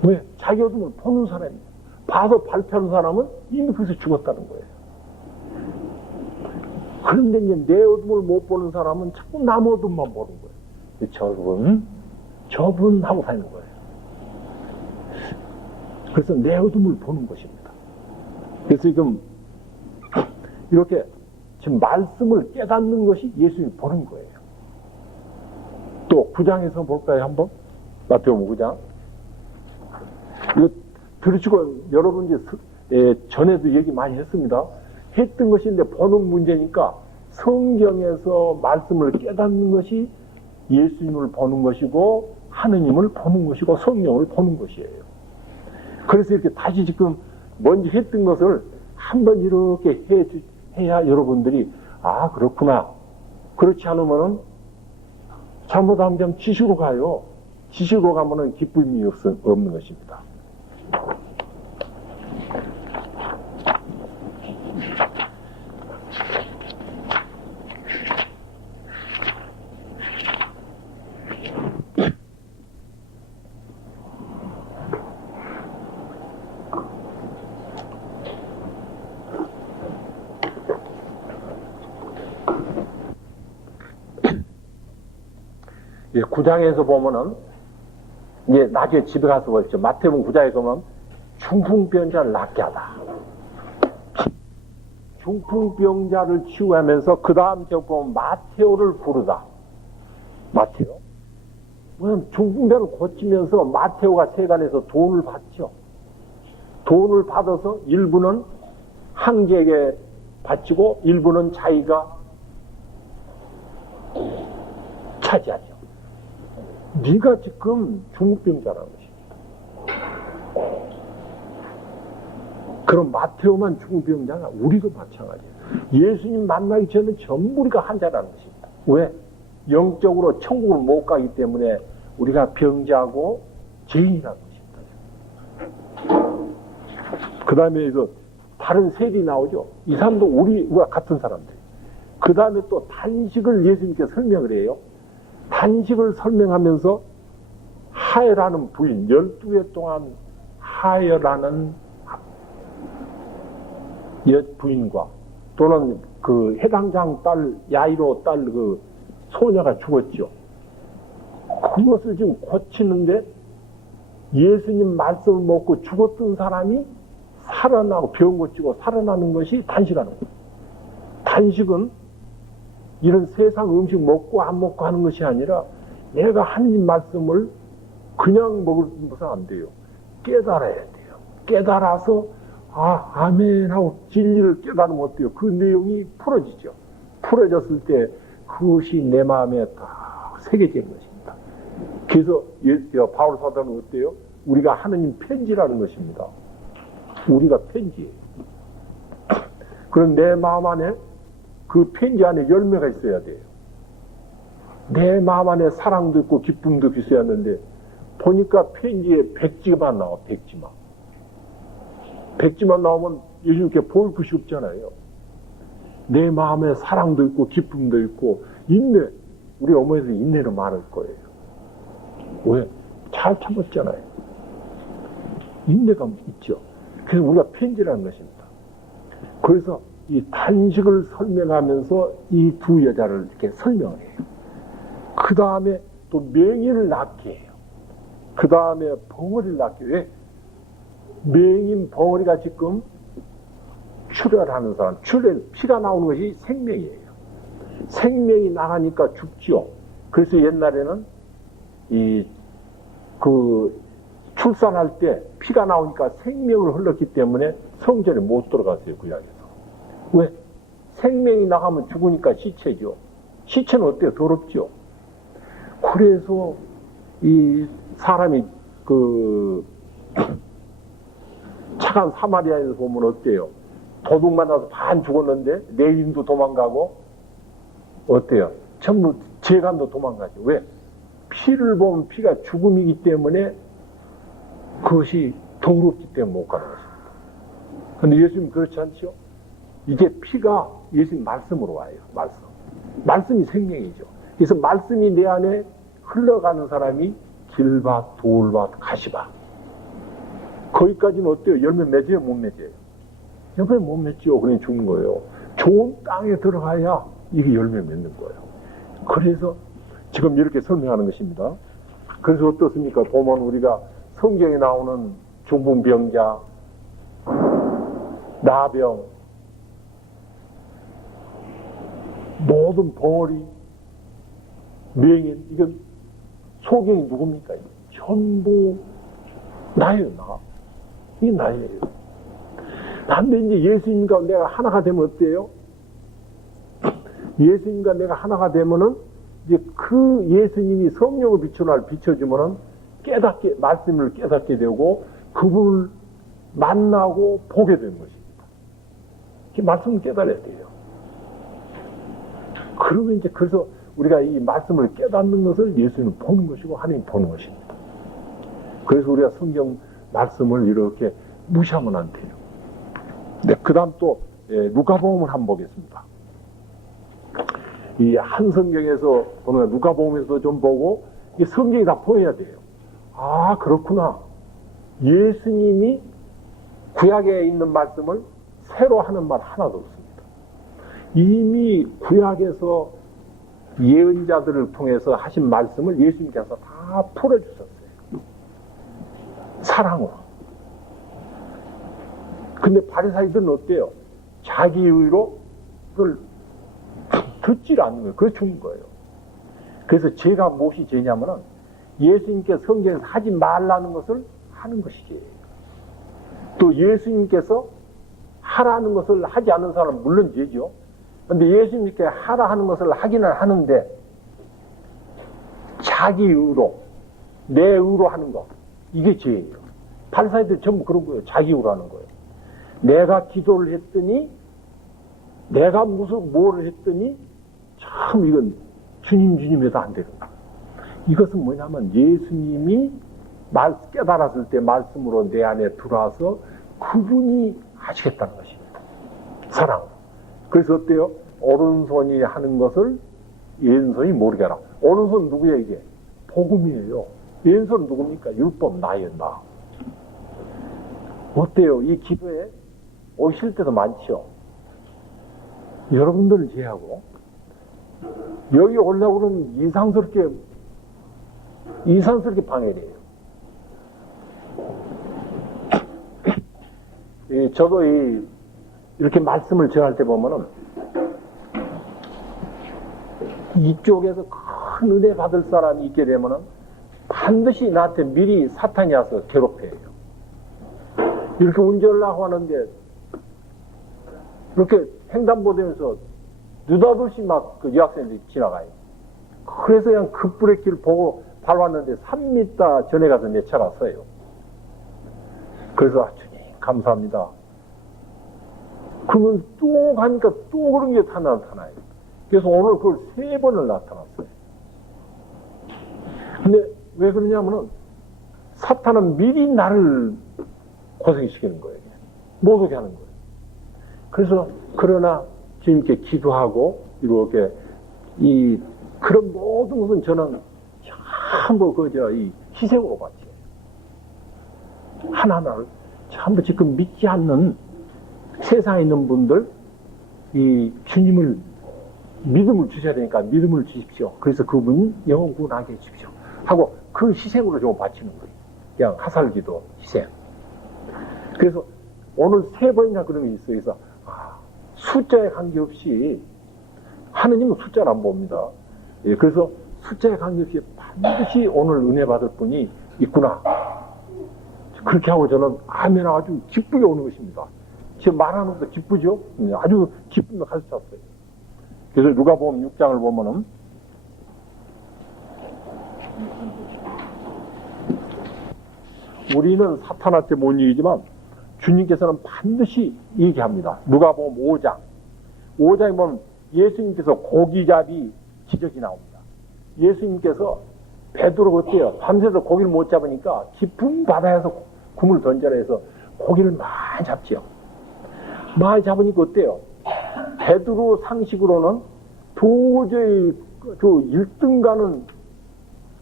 왜? 자기 어둠을 보는 사람이에요. 봐서 발표하는 사람은 이미 거기서 죽었다는 거예요. 그런데 이제 내 어둠을 못 보는 사람은 자꾸 남 어둠만 보는 거예요. 저분 하고 사는 거예요. 그래서 내 어둠을 보는 것입니다. 그래서 지금 이렇게 지금 말씀을 깨닫는 것이 예수님이 보는 거예요. 또 9장에서 볼까요? 한번 마태복음 9장. 이거 들으시고 여러분 이제 전에도 얘기 많이 했습니다. 했던 것인데 보는 문제니까 성경에서 말씀을 깨닫는 것이 예수님을 보는 것이고 하느님을 보는 것이고 성령을 보는 것이에요. 그래서 이렇게 다시 지금 먼저 했던 것을 한번 이렇게 해야 여러분들이 아 그렇구나. 그렇지 않으면은 잘못하면 지식으로 가요. 지식으로 가면은 기쁨이 없는 것입니다. 예, 9장에서 보면은, 이제 나중에 집에 가서 보십시오. 마태복음 9장에 보면, 중풍병자를 낫게 하다. 중풍병자를 치유하면서, 그 다음 저 보면 마테오를 부르다. 마테오? 왜냐면 중풍병을 고치면서 마테오가 세간에서 돈을 받죠. 돈을 받아서 일부는 한계에게 바치고, 일부는 자기가 차지하죠. 네가 지금 중풍병자라는 것입니다. 그럼 마테오만 중풍병자가 우리도 마찬가지예요. 예수님 만나기 전에 전부 우리가 환자라는 것입니다. 왜? 영적으로 천국을 못 가기 때문에 우리가 병자고 죄인이라는 것입니다. 그 다음에 이거 다른 셀이 나오죠. 이 사람도 우리와 같은 사람들. 그 다음에 또 단식을 예수님께 설명을 해요. 단식을 설명하면서 하여라는 부인, 12회 동안 하여라는 옛 부인과 또는 그 해당장 딸, 야이로 딸 그 소녀가 죽었죠. 그것을 지금 고치는데 예수님 말씀을 먹고 죽었던 사람이 살아나고 병 고치고 살아나는 것이 단식하는 거예요. 단식은 이런 세상 음식 먹고 안 먹고 하는 것이 아니라 내가 하느님 말씀을 그냥 먹으면 안 돼요. 깨달아야 돼요. 깨달아서 아, 아멘 하고 진리를 깨달으면 어때요? 그 내용이 풀어지죠. 풀어졌을 때 그것이 내 마음에 딱 새겨지는 것입니다. 그래서 바울 사도는 어때요? 우리가 하느님 편지라는 것입니다. 우리가 편지예요. 그럼 내 마음 안에 그 편지 안에 열매가 있어야 돼요. 내 마음 안에 사랑도 있고 기쁨도 있어야 하는데 보니까 편지에 백지만 나와. 백지만 나오면 예수님께 볼 것이 없잖아요. 내 마음에 사랑도 있고 기쁨도 있고 인내. 우리 어머니들 인내는 많을 거예요. 왜? 잘 참았잖아요. 인내가 있죠. 그래서 우리가 편지라는 것입니다. 그래서 이 단식을 설명하면서 이 두 여자를 이렇게 설명을 해요. 그 다음에 또 맹인을 낫게 해요. 그 다음에 벙어리를 낫게 해요. 왜? 맹인 벙어리가 지금 출혈하는 사람, 피가 나오는 것이 생명이에요. 생명이 나가니까 죽지요. 그래서 옛날에는 출산할 때 피가 나오니까 생명을 흘렀기 때문에 성전에 못 들어갔어요, 구약에서. 왜? 생명이 나가면 죽으니까 시체죠. 시체는 어때요? 더럽죠. 그래서 이 사람이 차가 착한 사마리아에서 보면 어때요? 도둑 만나서 반 죽었는데 내인도 도망가고 어때요? 전부 재간도 도망가죠. 왜? 피를 보면 피가 죽음이기 때문에 그것이 더럽기 때문에 못 가는 것입니다. 그런데 예수님 그렇지 않죠? 이게 피가 예수님 말씀으로 와요. 말씀이 생명이죠. 그래서 말씀이 내 안에 흘러가는 사람이 길밭, 돌밭, 가시밭. 거기까지는 어때요? 열매 맺어요? 못 맺어요? 열매 못 맺죠. 그냥 죽는 거예요. 좋은 땅에 들어가야 이게 열매 맺는 거예요. 그래서 지금 이렇게 설명하는 것입니다. 그래서 어떻습니까? 보면 우리가 성경에 나오는 중풍병자, 나병, 모든 벌이, 맹인, 이건 소경이 누굽니까? 전부 나예요, 나. 이게 나예요. 근데 이제 예수님과 내가 하나가 되면 어때요? 예수님과 내가 하나가 되면은 이제 그 예수님이 성령을 비춰주면은 말씀을 깨닫게 되고 그분을 만나고 보게 되는 것입니다. 이 말씀을 깨달아야 돼요. 그러면 이제 그래서 우리가 이 말씀을 깨닫는 것을 예수님은 보는 것이고 하나님 보는 것입니다. 그래서 우리가 성경 말씀을 이렇게 무시하면 안 돼요. 네, 그 다음 또 누가복음을 한번 보겠습니다. 이 한 성경에서 보는 누가복음에서 좀 보고 이 성경이 다 보여야 돼요. 아, 그렇구나. 예수님이 구약에 있는 말씀을 새로 하는 말 하나도 없습니다. 이미 구약에서 예언자들을 통해서 하신 말씀을 예수님께서 다 풀어주셨어요. 사랑으로. 근데 바리사이들은 어때요? 자기 의로 그걸 듣질 않는 거예요. 그래서 죽는 거예요. 그래서 죄가 무엇이 죄냐면은 예수님께서 성경에서 하지 말라는 것을 하는 것이 죄예요. 또 예수님께서 하라는 것을 하지 않는 사람은 물론 죄죠. 그런데 예수님께 하라 하는 것을 하기는 하는데 자기 의로, 내 의로 하는 것, 이게 죄예요. 바리사이들 전부 그런 거예요. 자기 의로 하는 거예요. 내가 기도를 했더니, 내가 무슨 뭐를 했더니 참 이건 주님 해도 안 되는 거예요. 이것은 뭐냐면 예수님이 깨달았을 때 말씀으로 내 안에 들어와서 그분이 하시겠다는 것입니다. 사랑. 그래서 어때요? 오른손이 하는 것을 왼손이 모르게 하라. 오른손 누구예요 이게? 복음이에요. 왼손은 누굽니까? 율법 나예요, 나. 어때요? 이 기도에 오실 때도 많죠. 여러분들을 제외하고 여기 오려고 그러면 이상스럽게 방해를 해요. 저도 이렇게 말씀을 전할 때 보면은 이쪽에서 큰 은혜 받을 사람이 있게 되면은 반드시 나한테 미리 사탄이 와서 괴롭혀요. 이렇게 운전을 하고 하는데 이렇게 횡단보도에서 느닷없이 막 그 여학생들이 지나가요. 그래서 그냥 급브레이크를 보고 밟았는데 3m 전에 가서 내 차가 서요. 그래서 주님 감사합니다. 그러면 또 가니까 또 그런 게 다 나타나요. 그래서 오늘 그걸 3번을 나타났어요. 근데 왜 그러냐면은 사탄은 미리 나를 고생시키는 거예요. 못 오게 하는 거예요. 그래서 그러나 주님께 기도하고 이렇게 그런 모든 것은 저는 전부 이 희생으로 봤죠. 하나하나를 전부 지금 믿지 않는 세상에 있는 분들 이 주님을 믿음을 주셔야 되니까 믿음을 주십시오. 그래서 그분이 영혼 구원하게 해주십시오. 하고 그 희생으로 좀 바치는 거예요. 그냥 화살기도 희생. 그래서 오늘 3번이나 그런 게 있어요. 그래서 숫자에 관계없이 하느님은 숫자를 안 봅니다. 예, 그래서 숫자에 관계없이 반드시 오늘 은혜 받을 분이 있구나. 그렇게 하고 저는 아멘 아주 기쁘게 오는 것입니다. 지금 말하는 것도 기쁘죠? 아주 기쁨을 가르쳤어요. 그래서 누가복음 6장을 보면은 우리는 사탄한테 못 이기지만 주님께서는 반드시 얘기합니다. 누가복음 5장. 5장에 보면 예수님께서 고기잡이 기적이 나옵니다. 예수님께서 베드로가 어때요? 밤새도록 고기를 못 잡으니까 깊은 바다에서 굼을 던져라 해서 고기를 많이 잡지요. 많이 잡으니까 어때요? 베드로 상식으로는 도저히 그 1등 가는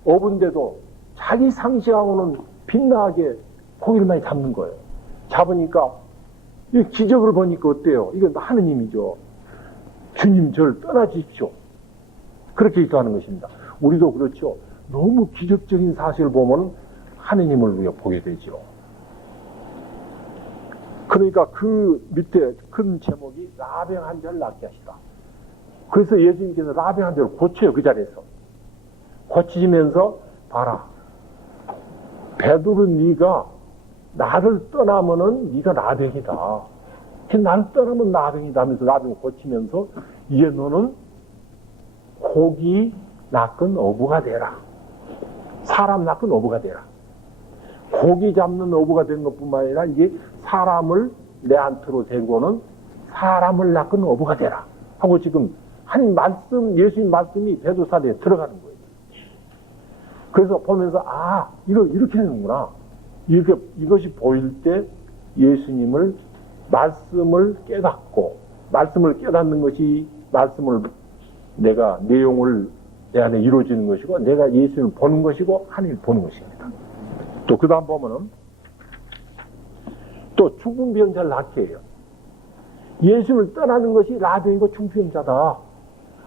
어부인데도 자기 상식하고는 빗나가게 고기를 많이 잡는 거예요. 잡으니까 이 기적을 보니까 어때요? 이건 하느님이죠. 주님 저를 떠나주십시오. 그렇게 기도하는 것입니다. 우리도 그렇죠. 너무 기적적인 사실을 보면 하느님을 우리가 보게 되죠. 그러니까 그 밑에 큰 제목이 나병 환자를 낫게 하시다. 그래서 예수님께서 나병 환자를 고쳐요. 그 자리에서 고치시면서 봐라, 베드로 네가 나를 떠나면은 네가 나병이다. 나를 떠나면 나병이다 하면서 나병을 고치면서 이제 너는 고기 낚은 어부가 되라. 사람 낚은 어부가 되라. 고기 잡는 어부가 되는 것뿐만 아니라 이게 사람을 내 안으로 데리고는 사람을 낚은 어부가 되라 하고 지금 한 말씀, 예수님 말씀이 베드로사대에 들어가는 거예요. 그래서 보면서 이렇게 되는구나. 이것이 보일 때 예수님을 말씀을 깨닫고, 말씀을 깨닫는 것이 말씀을 내가 내용을 내 안에 이루어지는 것이고, 내가 예수님을 보는 것이고 하나님을 보는 것입니다. 또 그 다음 보면은 또 죽은 병자를 낫게 해요. 예수님을 떠나는 것이 나병이고 중병자다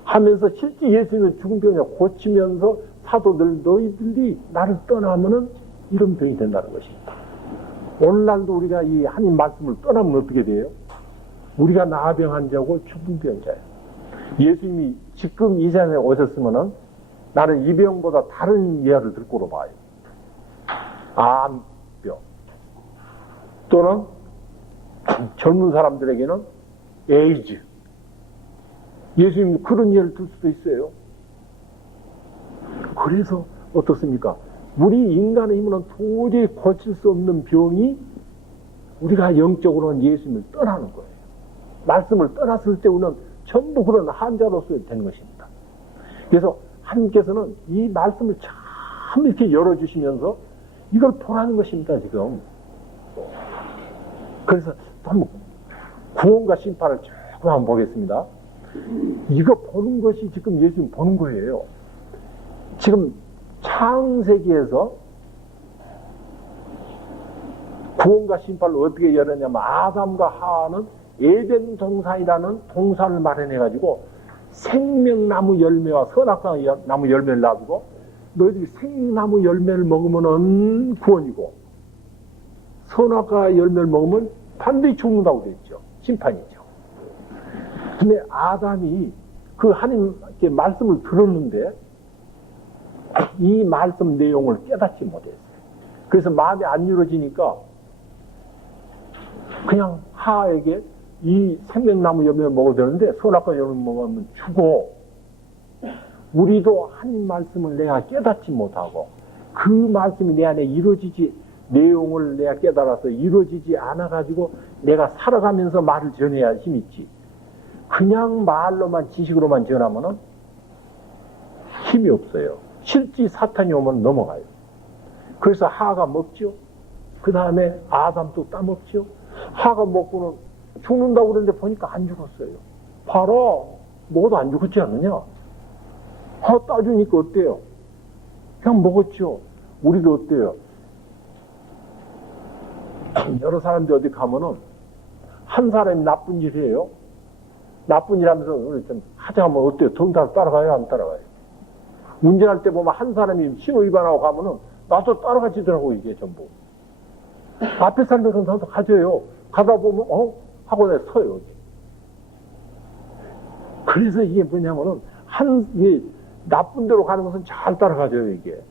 하면서 실제 예수님은 죽은 병자 고치면서 사도들 너희들이 나를 떠나면은 이런 병이 된다는 것입니다. 오늘날도 우리가 이 하나님 말씀을 떠나면 어떻게 돼요? 우리가 나병 환자고 죽은 병자예요. 예수님이 지금 이 세상에 오셨으면은 나는 이 병보다 다른 예화를 들 거로 봐요. 암병 또는 젊은 사람들에게는 에이즈. 예수님 그런 예를 들 수도 있어요. 그래서 어떻습니까? 우리 인간의 힘으로는 도저히 고칠 수 없는 병이 우리가 영적으로는 예수님을 떠나는 거예요. 말씀을 떠났을 때 우리는 전부 그런 환자로서 되는 것입니다. 그래서 하나님께서는 이 말씀을 참 이렇게 열어주시면서 이걸 보라는 것입니다, 지금. 그래서 한번 구원과 심판을 조금 한번 보겠습니다. 이거 보는 것이 지금 예수님 보는 거예요. 지금 창세기에서 구원과 심판을 어떻게 열었냐면 아담과 하와는 에덴 동산이라는 동산을 마련해가지고 생명나무 열매와 선악과 나무 열매를 놔두고 너희들이 생명나무 열매를 먹으면 구원이고 선악과 열매를 먹으면 반드시 죽는다고 되어 있죠. 심판이죠. 근데 아담이 그 하나님께 말씀을 들었는데 이 말씀 내용을 깨닫지 못했어요. 그래서 마음이 안 이루어지니까 그냥 하와에게 이 생명나무 열매를 먹어도 되는데 선악과 열매를 먹으면 죽어. 우리도 하나님 말씀을 내가 깨닫지 못하고 그 말씀이 내 안에 이루어지지, 내용을 내가 깨달아서 이루어지지 않아가지고 내가 살아가면서 말을 전해야 힘이 있지. 그냥 말로만 지식으로만 전하면은 힘이 없어요. 실제 사탄이 오면 넘어가요. 그래서 하가 먹죠. 그 다음에 아담도 따먹죠. 하가 먹고는 죽는다고 그러는데 보니까 안 죽었어요. 바로 먹어도 안 죽었지 않느냐. 따주니까 어때요? 그냥 먹었죠. 우리도 어때요? 여러 사람들이 어디 가면은 한 사람이 나쁜 일 해요. 나쁜 일 하면서 우리 좀 하자면 어때요? 덩달 따라가요? 안 따라가요? 운전할 때 보면 한 사람이 신호 위반하고 가면은 나도 따라가지더라고, 이게 전부. 앞에 사람들은 나도 가져요. 가다 보면, 하고 내가 서요, 여기. 그래서 이게 뭐냐면은, 이게 나쁜 데로 가는 것은 잘 따라가죠, 이게.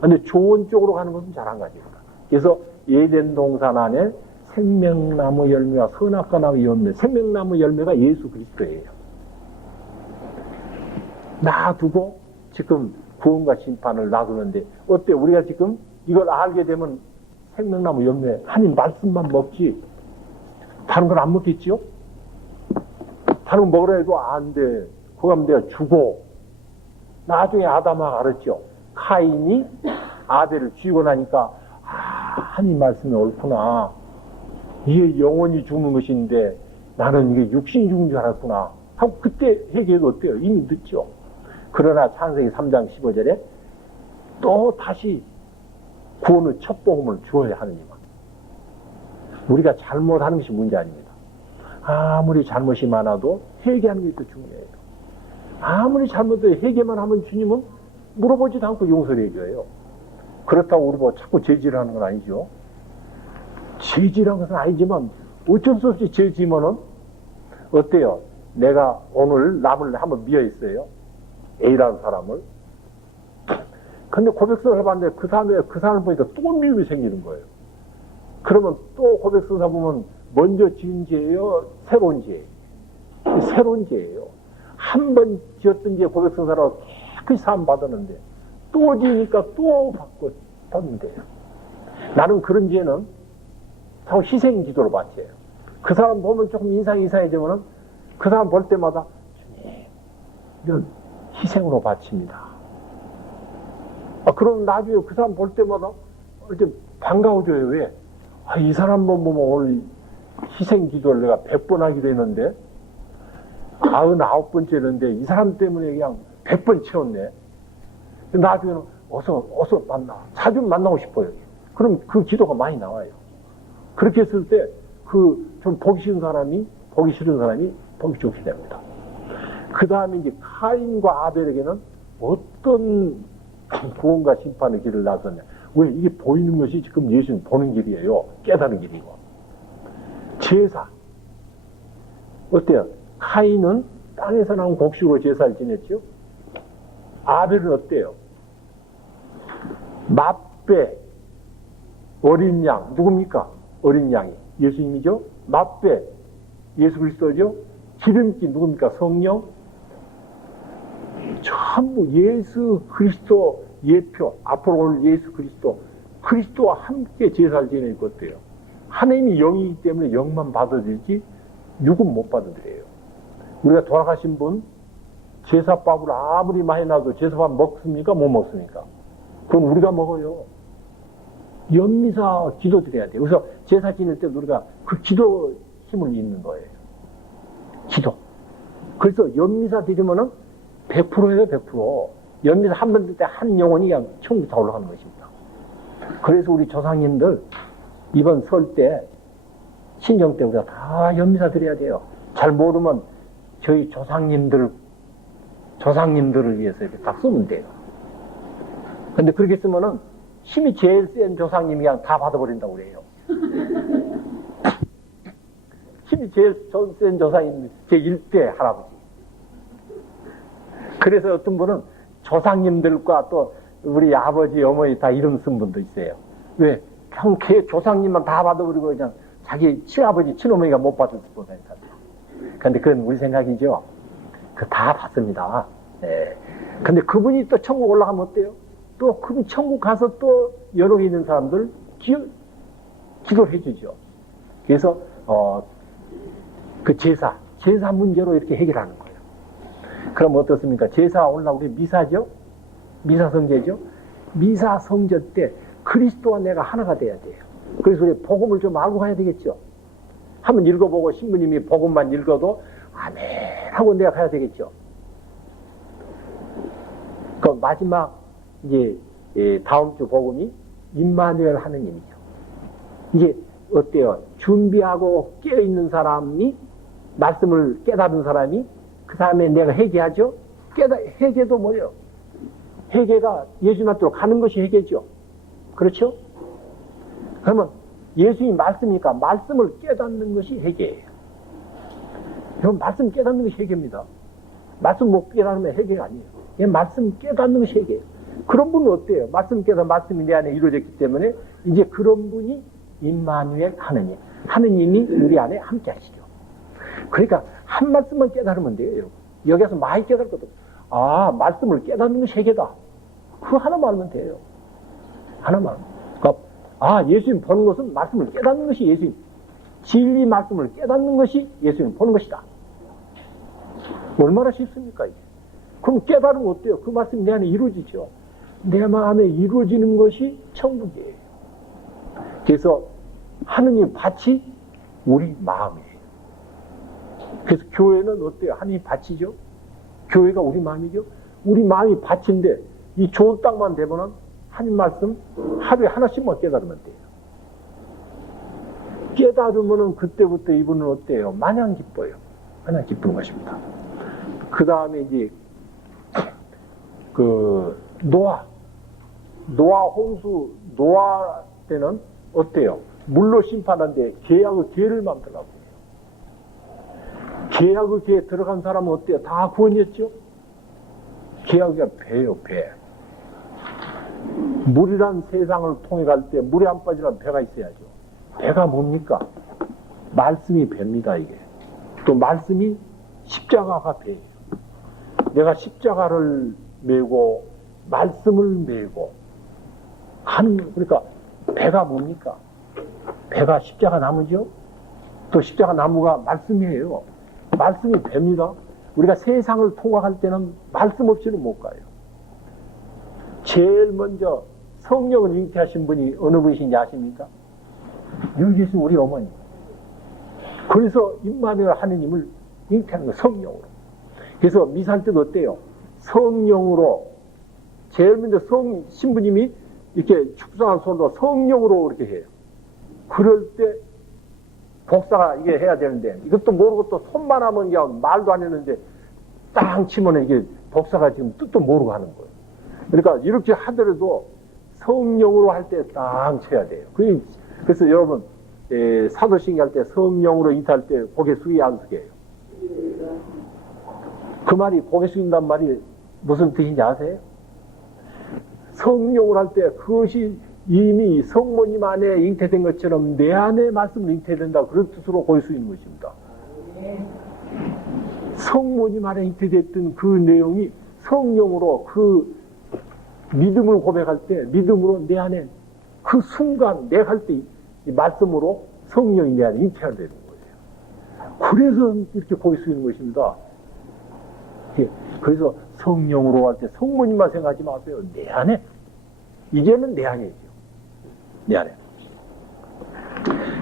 근데 좋은 쪽으로 가는 것은 잘 안 가죠. 그래서 에덴 동산 안에 생명나무 열매와 선악과 나무 열매, 생명나무 열매가 예수 그리스도예요. 놔두고 지금 구원과 심판을 놔두는데 어때? 우리가 지금 이걸 알게 되면 생명나무 열매 하나님 말씀만 먹지 다른 건 안 먹겠지요? 다른 거 먹으라 해도 안 돼. 그거 하면 내가 죽어. 나중에 아담아가 알았죠. 카인이 아벨을 죽이고 나니까 하나님 말씀이 옳구나. 이게 영원히 죽는 것인데 나는 이게 육신이 죽는 줄 알았구나 하고 그때 회개해도 어때요? 이미 늦죠. 그러나 창세기 3장 15절에 또 다시 구원의 첫 복음을 주어야 하느니만. 우리가 잘못하는 것이 문제 아닙니다. 아무리 잘못이 많아도 회개하는 게 더 중요해요. 아무리 잘못해도 회개만 하면 주님은 물어보지도 않고 용서를 해줘요. 그렇다고 우리 뭐 자꾸 죄질을 하는 건 아니죠. 죄질한 것은 아니지만 어쩔 수 없이 죄지면은 어때요? 내가 오늘 남을 한번 미워했어요. A라는 사람을. 근데 고백서를 해봤는데 그 다음에 그 사람을 보니까 또 미움이 생기는 거예요. 그러면 또 고백서 잡으면 먼저 지은 죄예요? 새로운 죄예요? 새로운 죄예요. 한 번 지었던 죄 고백서 사라고 깨끗이 사함 받았는데 또 지으니까 또 받는 돼요. 나는 그런 죄는 다 희생 기도로 바쳐요. 그 사람 보면 조금 인상이 이상해지면은 그 사람 볼 때마다 주님, 이런 희생으로 바칩니다. 그럼 나중에 그 사람 볼 때마다 이렇게 반가워져요. 왜? 이 사람 보면 오늘 희생 기도를 내가 100번 하기로 했는데 99번째였는데 이 사람 때문에 그냥 100번 채웠네. 나중에는 어서 만나. 자주 만나고 싶어요. 그럼 그 기도가 많이 나와요. 그렇게 했을 때 좀 보기 싫은 사람이 보기 좋게 됩니다. 그 다음에 이제 카인과 아벨에게는 어떤 구원과 심판의 길을 나섰냐. 왜? 이게 보이는 것이 지금 예수님 보는 길이에요. 깨닫는 길이고. 제사. 어때요? 카인은 땅에서 나온 곡식으로 제사를 지냈죠? 아벨은 어때요? 맛배, 어린 양. 누굽니까? 어린 양이. 예수님이죠? 맛배, 예수 그리스도죠? 기름기 누굽니까? 성령. 전부 예수 그리스도 예표, 앞으로 올 예수 그리스도와 함께 제사를 지내고 어때요? 하나님이 영이기 때문에 영만 받아들이지 육은 못 받아들여요. 우리가 돌아가신 분 제사밥을 아무리 많이 놔도 제사밥 먹습니까? 못 먹습니까? 그건 우리가 먹어요. 연미사 기도 드려야 돼요. 그래서 제사 지낼 때 우리가 그 기도 힘을 잃는 거예요. 기도. 그래서 연미사 드리면은 100%예요, 100%. 연미사 한 번 들 때 한 영혼이 그냥 천국 다 올라가는 것입니다. 그래서 우리 조상님들 이번 설 때 신정 때 우리가 다 연미사 드려야 돼요. 잘 모르면 저희 조상님들을 위해서 이렇게 딱 쓰면 돼요. 근데 그렇게 쓰면은 힘이 제일 센 조상님이 그냥 다 받아버린다고 그래요. 힘이 제일 센 조상님, 제 1대 할아버지. 그래서 어떤 분은 조상님들과 또 우리 아버지, 어머니 다 이름 쓴 분도 있어요. 왜? 그냥 조상님만 다 받아버리고 그냥 자기 친아버지, 친어머니가 못 받을 뻔한 사람. 근데 그건 우리 생각이죠. 다 받습니다. 네. 근데 그분이 또 천국 올라가면 어때요? 또 그분 천국 가서 또 여러 개 있는 사람들 기도를 해주죠. 그래서 그 제사 문제로 이렇게 해결하는 거예요. 그럼 어떻습니까? 제사 올라오고 미사죠? 미사 성제죠? 미사 성제 때 그리스도와 내가 하나가 돼야 돼요. 그래서 우리 복음을 좀 알고 가야 되겠죠. 한번 읽어보고 신부님이 복음만 읽어도 아멘 하고 내가 가야 되겠죠. 그 마지막 이제 다음 주 복음이 임마누엘 하느님이죠. 이게 어때요? 준비하고 깨어있는 사람이 말씀을 깨달은 사람이 그 다음에 내가 회개하죠. 회개도 뭐예요? 회개가 예수님 앞으로 가는 것이 회개죠. 그렇죠? 그러면 예수님 말씀이니까 말씀을 깨닫는 것이 회개예요. 그럼 말씀 깨닫는 것이 회개입니다. 말씀 못 깨닫으면 회개가 아니에요. 그냥 말씀 깨닫는 것이 회개예요. 그런 분은 어때요? 말씀 깨닫 말씀이 내 안에 이루어졌기 때문에 이제 그런 분이 임마누엘 하느님. 하느님이 우리 안에 함께 하시죠. 그러니까 한 말씀만 깨달으면 돼요, 여러분. 여기서 많이 깨달을 것도 없어요. 말씀을 깨닫는 것이 회개다. 그거 하나만 알면 돼요. 하나만. 그러니까, 예수님 보는 것은 말씀을 깨닫는 것이 예수님. 진리 말씀을 깨닫는 것이 예수님 보는 것이다. 얼마나 쉽습니까, 이게? 그럼 깨달으면 어때요? 그 말씀이 내 안에 이루어지죠. 내 마음에 이루어지는 것이 천국이에요. 그래서 하느님 밭이 우리 마음이에요. 그래서 교회는 어때요? 하느님 밭이죠. 교회가 우리 마음이죠. 우리 마음이 밭인데 이 좋은 땅만 되면은 하느님 말씀 하루에 하나씩만 깨달으면 돼요. 깨달으면은 그때부터 이분은 어때요? 마냥 기뻐요. 마냥 기쁘는 것입니다. 그 다음에 이제 노아 홍수 노아 때는 어때요? 물로 심판하는데 계약의 계를 만들라고 해요. 계약의 계에 들어간 사람은 어때요? 다 구원이었죠? 계약의 배예요, 배. 물이란 세상을 통해 갈 때 물에 안 빠지려면 배가 있어야죠. 배가 뭡니까? 말씀이 배입니다, 이게. 또 말씀이 십자가가 배예요. 내가 십자가를 메고 말씀을 메고 하는, 그러니까 배가 뭡니까? 배가 십자가 나무죠? 또 십자가 나무가 말씀이에요. 말씀이 배입니다. 우리가 세상을 통과할 때는 말씀 없이는 못 가요. 제일 먼저 성령을 잉태하신 분이 어느 분이신지 아십니까? 여기 계신 우리 어머니. 그래서 임마누엘 하느님을 잉태하는 거예요, 성령으로. 그래서 미사할 때도 어때요? 성령으로, 제일 먼저 신부님이 이렇게 축성한 손으로 성령으로 이렇게 해요. 그럴 때 복사가 이게 해야 되는데, 이것도 모르고 또 손만 하면 그냥 말도 안 했는데, 땅 치면 이게 복사가 지금 뜻도 모르고 하는 거예요. 그러니까 이렇게 하더라도 성령으로 할 때 딱 쳐야 돼요. 그래서 여러분, 사도신경 할 때 성령으로 잉태할 때 고개 숙이 안 숙여요. 그 말이 고개 숙인단 말이 무슨 뜻인지 아세요? 성령으로 할 때 그것이 이미 성모님 안에 잉태된 것처럼 내 안에 말씀을 잉태된다. 그런 뜻으로 고개 숙이는 것입니다. 성모님 안에 잉태됐던 그 내용이 성령으로 그 믿음을 고백할 때 믿음으로 내 안에 그 순간 내가 할 때 이 말씀으로 성령이 내 안에 잉태가 되는 거예요. 그래서 이렇게 고개 숙이는 것입니다. 그래서 성령으로 할 때 성모님만 생각하지 마세요. 내 안에. 이제는 내 안이죠. 내 안에.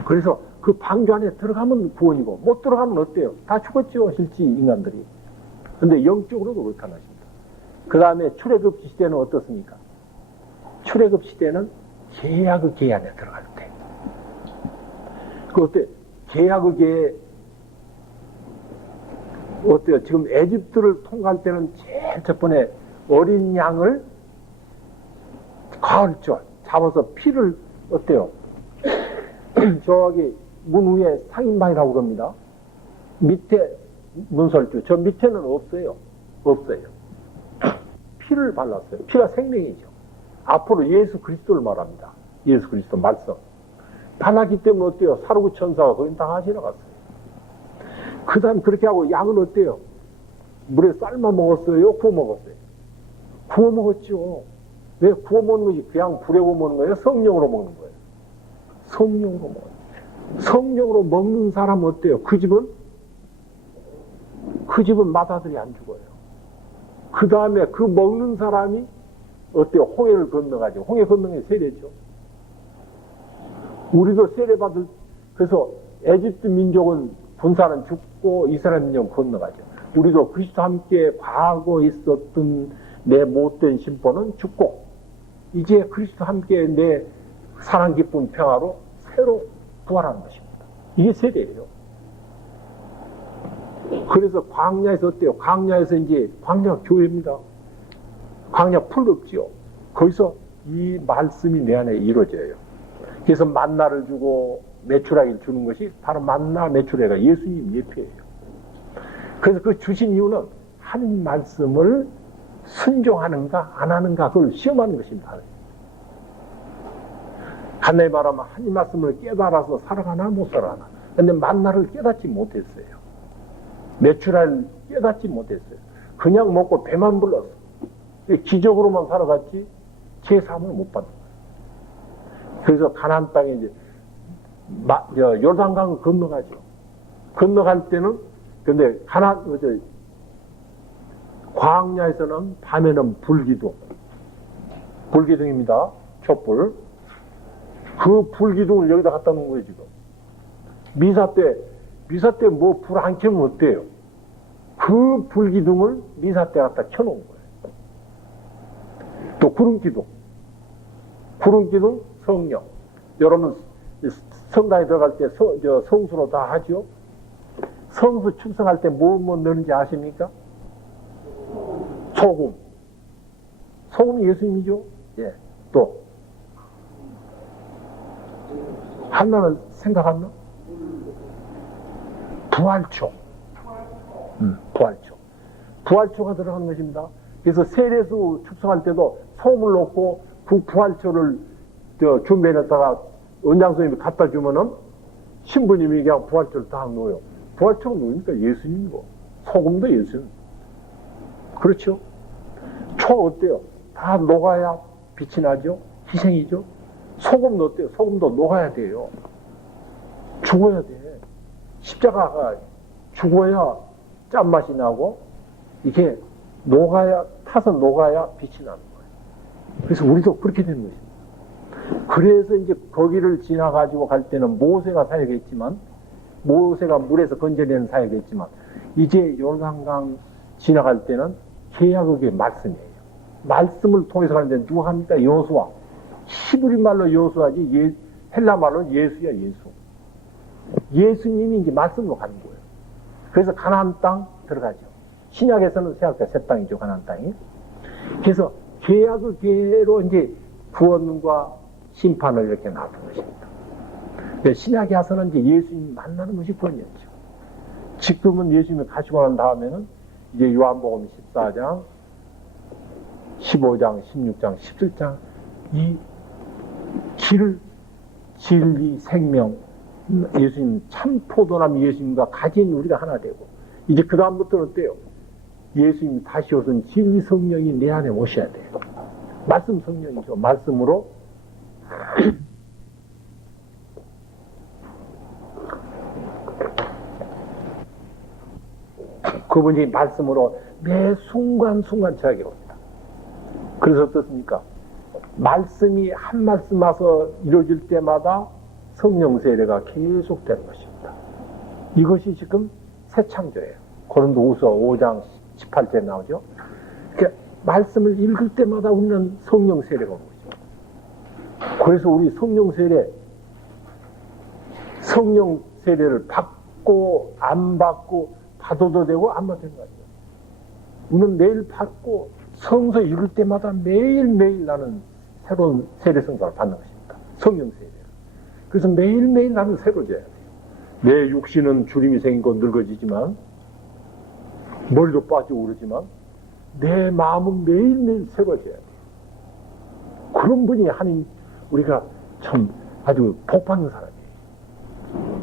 그래서 그 방주 안에 들어가면 구원이고 못 들어가면 어때요? 다 죽었죠, 실제 인간들이. 근데 영적으로도 그렇게 하십니다. 그 다음에 출애굽 시대는 어떻습니까? 출애굽 시대는 계약의 계 안에 들어갈 때. 그 어때? 계약의 계 어때요? 지금 에집트를 통과할 때는 제일 첫 번에 어린 양을 가을절 잡아서 피를 어때요? 저기 문 위에 상인방이라고 그럽니다. 밑에 문설주, 저 밑에는 없어요. 없어요. 피를 발랐어요. 피가 생명이죠. 앞으로 예수 그리스도를 말합니다. 예수 그리스도 말씀. 발랐기 때문에 어때요? 사르구 천사가 거긴 다 지나갔어요. 그 다음 그렇게 하고 양은 어때요? 물에 삶아 먹었어요? 구워 먹었어요? 구워 먹었죠. 왜 구워 먹는 것이 그냥 불에 구워 먹는 거예요? 성령으로 먹는 거예요. 성령으로 먹어요. 성령으로 먹는 사람은 어때요? 그 집은 마다들이 안 죽어요. 그 다음에 그 먹는 사람이 어때요? 홍해를 건너가죠. 홍해 건너는 게 세례죠. 우리도 세례받을, 그래서 에집트 민족은 분사는 죽고 이스라엘 민족은 건너가죠. 우리도 그리스도 함께 과거 있었던 내 못된 심보는 죽고 이제 그리스도 함께 내 사랑 기쁨 평화로 새로 부활하는 것입니다. 이게 세례예요. 그래서 광야에서 어때요? 광야에서 이제 광야가 교회입니다. 광야 풀 없지요. 거기서 이 말씀이 내 안에 이루어져요. 그래서 만나를 주고 메추라기를 주는 것이 바로 만나 메추라기가 예수님 예표예요. 그래서 그 주신 이유는 하나님 말씀을 순종하는가 안 하는가 그걸 시험하는 것입니다. 간단히 말하면 하나님 말씀을 깨달아서 살아가나 못 살아가나. 근데 만나를 깨닫지 못했어요. 메추라기를 깨닫지 못했어요. 그냥 먹고 배만 불렀어. 기적으로만 살아갔지 제 삶을 못 받는 거예요. 그래서 가나안 땅에 이제 요단강을 건너가죠. 건너갈 때는, 근데 광야에서는 밤에는 불기둥입니다. 촛불. 그 불기둥을 여기다 갖다 놓은 거예요, 지금. 미사 때 뭐 불 안 켜면 어때요? 그 불기둥을 미사 때 갖다 켜놓은 거예요. 또 구름기둥, 성령. 여러분 성당에 들어갈 때 성수로 다 하죠. 성수 충성할 때 뭐 넣는지 아십니까? 소금이 예수님이죠. 예. 또 하나는 생각 안 나? 부활초가 들어간 것입니다. 그래서 세례수 축성할 때도 소금을 넣고 그 부활초를 준비해놨다가 원장선생님이 갖다 주면은 신부님이 그냥 부활초를 딱 넣어요. 부활초가 누굽니까? 예수님이고 소금도 예수님. 그렇죠? 초 어때요? 다 녹아야 빛이 나죠? 희생이죠? 소금도 어때요? 소금도 녹아야 돼요. 죽어야 돼. 십자가가 죽어야 짠맛이 나고 이게 타서 녹아야 빛이 나는 거예요. 그래서 우리도 그렇게 되는 것입니다. 그래서 이제 거기를 지나가지고 갈 때는 모세가 사역했지만, 모세가 물에서 건져내는 사역했지만, 이제 요단강 지나갈 때는 계약의 말씀이에요. 말씀을 통해서 가는데 누가 합니까? 여호수아. 히브리 말로 여호수아지 헬라 말로는 예수야, 예수. 예수님이 이제 말씀으로 가는 거예요. 그래서 가나안 땅 들어가죠. 신약에서는 새학자 새 땅이죠, 가나안 땅이. 그래서 계약의 계로 이제 구원과 심판을 이렇게 놔둔 것입니다. 신약에 와서는 이제 예수님 만나는 것이 구원이었죠. 지금은 예수님이 가시고 난 다음에는 이제 요한복음 14장, 15장, 16장, 17장 이 길, 진리, 생명, 예수님 참 포도나무 예수님과 가진 우리가 하나 되고, 이제 그 다음부터는 어때요? 예수님이 다시 오신 진리 성령이 내 안에 오셔야 돼요. 말씀 성령이죠. 말씀으로 그분이 말씀으로 매 순간순간 저에게 옵니다. 그래서 어떻습니까? 말씀이 한 말씀 와서 이루어질 때마다 성령 세례가 계속되는 것입니다. 이것이 지금 새 창조예요. 고린도후서 5장 18절에 나오죠. 그러니까 말씀을 읽을 때마다 우리는 성령 세례가 오는 것입니다. 그래서 우리 성령 세례를 받고 안 받고 받아도 되고 안 받아도 되는 거죠. 우리는 매일 받고 성서 읽을 때마다 매일매일 나는 새로운 세례 성사를 받는 것입니다. 성령 세례. 그래서 매일매일 나는 새로져야 돼요. 내 육신은 주림이 생기고 늙어지지만, 머리도 빠지고 그러지만, 내 마음은 매일매일 새로져야 돼요. 그런 분이 우리가 참 아주 복받는 사람이에요.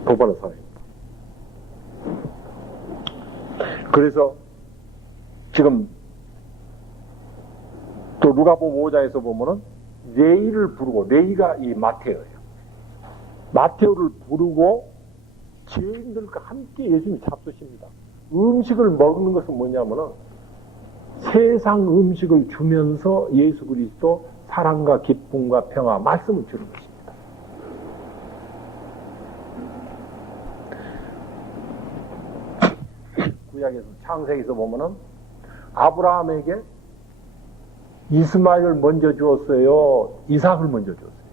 복받는 사람입니다. 그래서 지금 또 누가복음 5장에서 보면은 레이를 부르고, 레이가 이 마테오예요. 마테오를 부르고 죄인들과 함께 예수님이 잡수십니다. 음식을 먹는 것은 뭐냐면은 세상 음식을 주면서 예수 그리스도 사랑과 기쁨과 평화, 말씀을 주는 것입니다. 구약에서 창세기에서 보면은 아브라함에게 이스마엘을 먼저 주었어요? 이삭을 먼저 주었어요?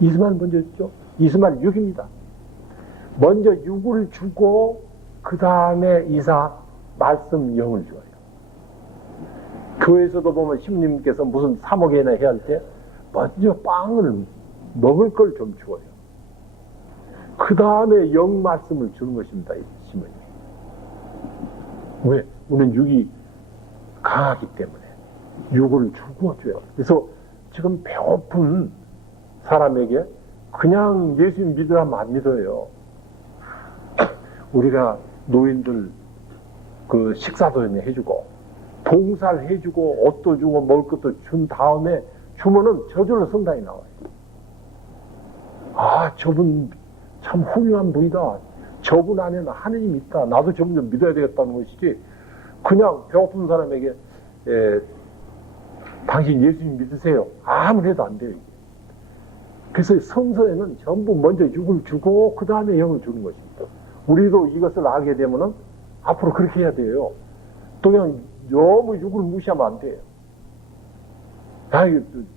이스마엘 먼저 줬죠? 이스마엘 6입니다. 먼저 6을 주고 그 다음에 이삭 말씀 영을 줘요. 교회에서도 보면 신부님께서 무슨 사목회나 해야 할 때 먼저 빵을 먹을 걸 좀 주어요. 그 다음에 영 말씀을 주는 것입니다. 신부님. 왜? 우리는 6이 강하기 때문에 6을 주고 줘요. 그래서 지금 배고픈 사람에게 그냥 예수님 믿으라면 안 믿어요. 우리가 노인들 그 식사도 해주고 봉사를 해주고 옷도 주고 먹을 것도 준 다음에 주면은 저절로 성당에 나와요. 아, 저분 참 훌륭한 분이다. 저분 안에는 하느님이 있다. 나도 저분 좀 믿어야 되겠다는 것이지. 그냥 배고픈 사람에게 당신 예수님 믿으세요. 아무리 해도 안 돼요. 그래서 성서에는 전부 먼저 육을 주고 그 다음에 영을 주는 것입니다. 우리도 이것을 알게 되면은 앞으로 그렇게 해야 돼요. 또 그냥 너무 육을 무시하면 안 돼요.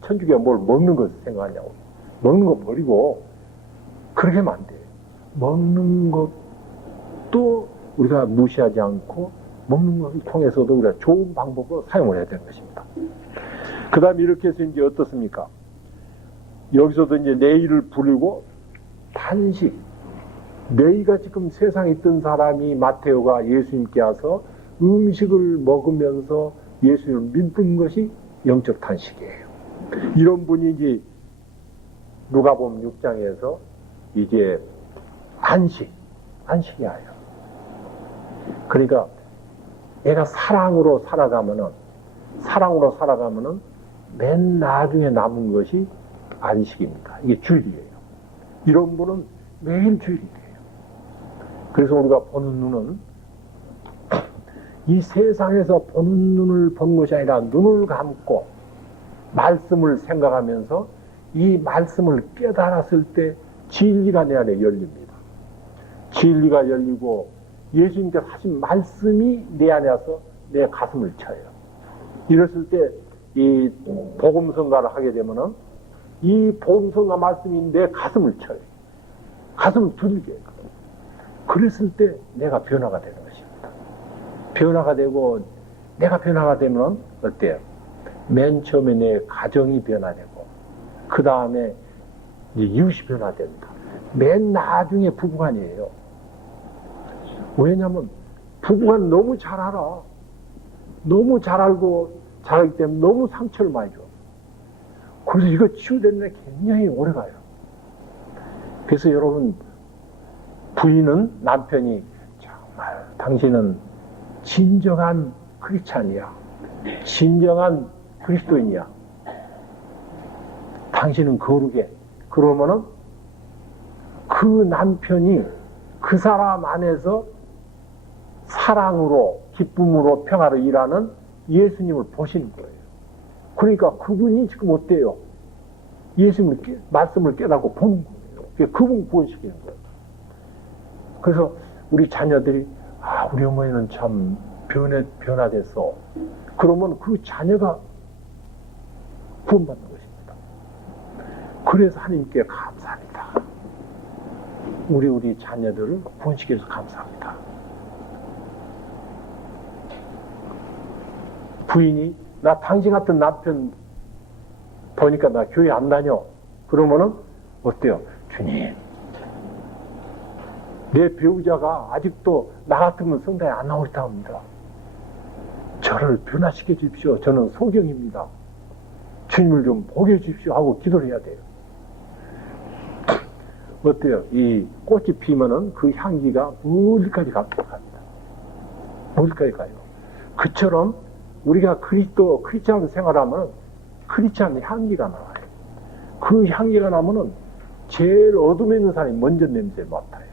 천주교가 뭘 먹는 것을 생각하냐고. 먹는 거 버리고 그렇게 하면 안 돼요. 먹는 것도 우리가 무시하지 않고 먹는 것을 통해서도 우리가 좋은 방법으로 사용을 해야 되는 것입니다. 그 다음에 이렇게 해서 이제 어떻습니까? 여기서도 이제 내일을 부르고 단식. 너희가 지금 세상에 있던 사람이 마테오가 예수님께 와서 음식을 먹으면서 예수님을 믿는 것이 영적 단식이에요. 이런 분이 이제 누가복음 6장에서 이제 안식이에요. 그러니까 얘가 사랑으로 살아가면은 맨 나중에 남은 것이 안식입니다. 이게 주일이에요. 이런 분은 매일 주일이에요. 그래서 우리가 보는 눈은 이 세상에서 보는 눈을 본 것이 아니라 눈을 감고 말씀을 생각하면서 이 말씀을 깨달았을 때 진리가 내 안에 열립니다. 진리가 열리고 예수님께서 하신 말씀이 내 안에 와서 내 가슴을 쳐요. 이랬을 때 이 복음성가를 하게 되면은 이 복음성가 말씀이 내 가슴을 쳐요. 가슴을 두들겨요. 그랬을 때 내가 변화가 되는 것입니다. 변화가 되고 내가 변화가 되면 어때요? 맨 처음에 내 가정이 변화되고 그 다음에 이웃이 변화됩니다. 맨 나중에 부부간이에요. 왜냐하면 부부간 너무 잘 알아. 너무 잘 알고 잘하기 때문에 너무 상처를 많이 줘. 그래서 이거 치유되는 데 굉장히 오래 가요. 그래서 여러분 부인은 남편이 정말 당신은 진정한 크리스찬이야. 진정한 그리스도인이야. 당신은 거룩해. 그러면은 그 남편이 그 사람 안에서 사랑으로 기쁨으로 평화로 일하는 예수님을 보시는 거예요. 그러니까 그분이 지금 어때요? 예수님을 말씀을 깨닫고 보는 거예요. 그분 구원시키는 거예요. 그래서 우리 자녀들이 우리 어머니는 참 변화됐어. 그러면 그 자녀가 구원받는 것입니다. 그래서 하나님께 감사합니다. 우리 자녀들을 구원시켜서 감사합니다. 부인이 나 당신 같은 남편 보니까 나 교회 안 다녀. 그러면은 어때요? 주님, 내 배우자가 아직도 나 같으면 성당에 안 나오고 있다고 합니다. 저를 변화시켜 주십시오. 저는 소경입니다. 주님을 좀 보게 해 주십시오 하고 기도를 해야 돼요. 어때요? 이 꽃이 피면은 그 향기가 멀리까지 갑니다. 멀리까지 가요. 그처럼 우리가 크리스찬 생활하면 크리스찬 향기가 나와요. 그 향기가 나면은 제일 어둠에 있는 사람이 먼저 냄새를 맡아요.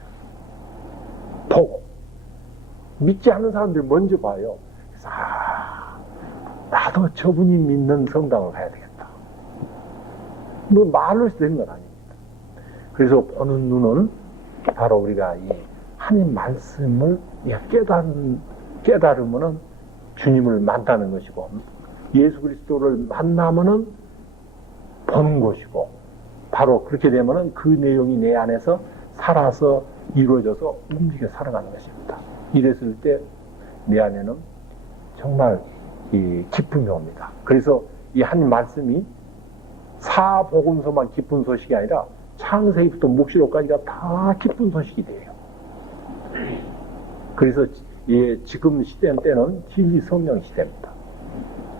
보고. 믿지 않는 사람들이 먼저 봐요. 그래서, 나도 저분이 믿는 성당을 가야 되겠다. 뭐 말로 해서 되는 건 아닙니다. 그래서 보는 눈은 바로 우리가 이 하나님 말씀을 깨달으면은 주님을 만나는 것이고, 예수 그리스도를 만나면은 보는 것이고, 바로 그렇게 되면은 그 내용이 내 안에서 살아서 이루어져서 움직여 살아가는 것입니다. 이랬을 때 내 안에는 정말 이 기쁨이 옵니다. 그래서 이 한 말씀이 사복음서만 기쁜 소식이 아니라 창세기부터 묵시록까지가 다 기쁜 소식이 돼요. 그래서 지금 시대는 때는 진리 성령 시대입니다.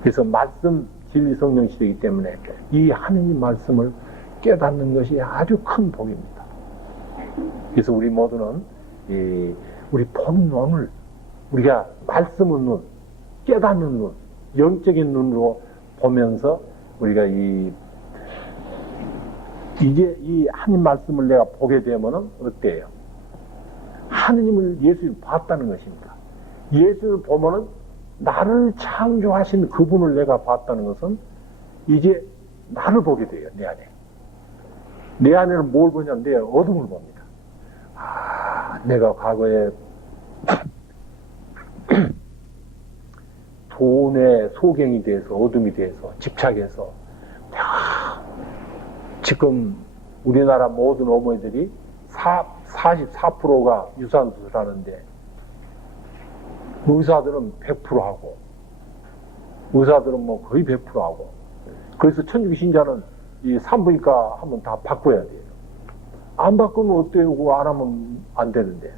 그래서 말씀 진리 성령 시대이기 때문에 이 하느님 말씀을 깨닫는 것이 아주 큰 복입니다. 그래서 우리 모두는 우리 보는 눈을 우리가 말씀의 눈, 깨닫는 눈, 영적인 눈으로 보면서 우리가 이 이제 이 하나님 말씀을 내가 보게 되면은 어때요? 하느님을 예수님 봤다는 것입니다. 예수를 보면은 나를 창조하신 그분을 내가 봤다는 것은 이제 나를 보게 돼요. 내 안에. 내 안에는 뭘 보냐면 내 어둠을 봅니다. 아, 내가 과거에 돈의 소경이 돼서 어둠이 돼서 집착해서 지금 우리나라 모든 어머니들이 44%가 유산수술하는데 의사들은 100% 하고 의사들은 뭐 거의 100% 하고 그래서 천주교 신자는 이 산부인과 하면 다 바꿔야 돼요. 안 바꾸면 어때요? 그거 안 하면 안 되는데.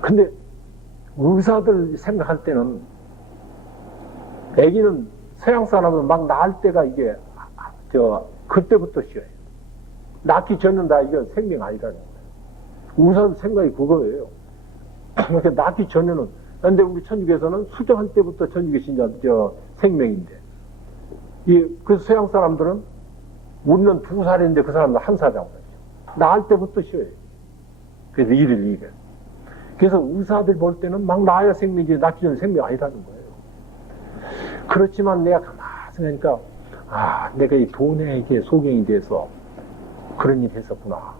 근데 의사들 생각할 때는 아기는 서양 사람은 막 낳을 때가 이게 그때부터 쉬어요. 낳기 전은 다 이건 생명 아니라는 거예요. 의사 생각이 그거예요. 그러니까 낳기 전에는 근데 우리 천주교에서는 수정할 때부터 천주교 신자 생명인데 그래서 서양 사람들은 우리는 2살인데 그 사람은 1살이라고 하죠. 낳을 때부터 쉬어요. 그래서 일을. 그래서 의사들 볼 때는 막 낳아야 생명이지 낳기 전에 생명 아니라는 거예요. 그렇지만 내가 가만히 생각하니까 내가 이 돈에게 소경이 돼서 그런 일이 했었구나.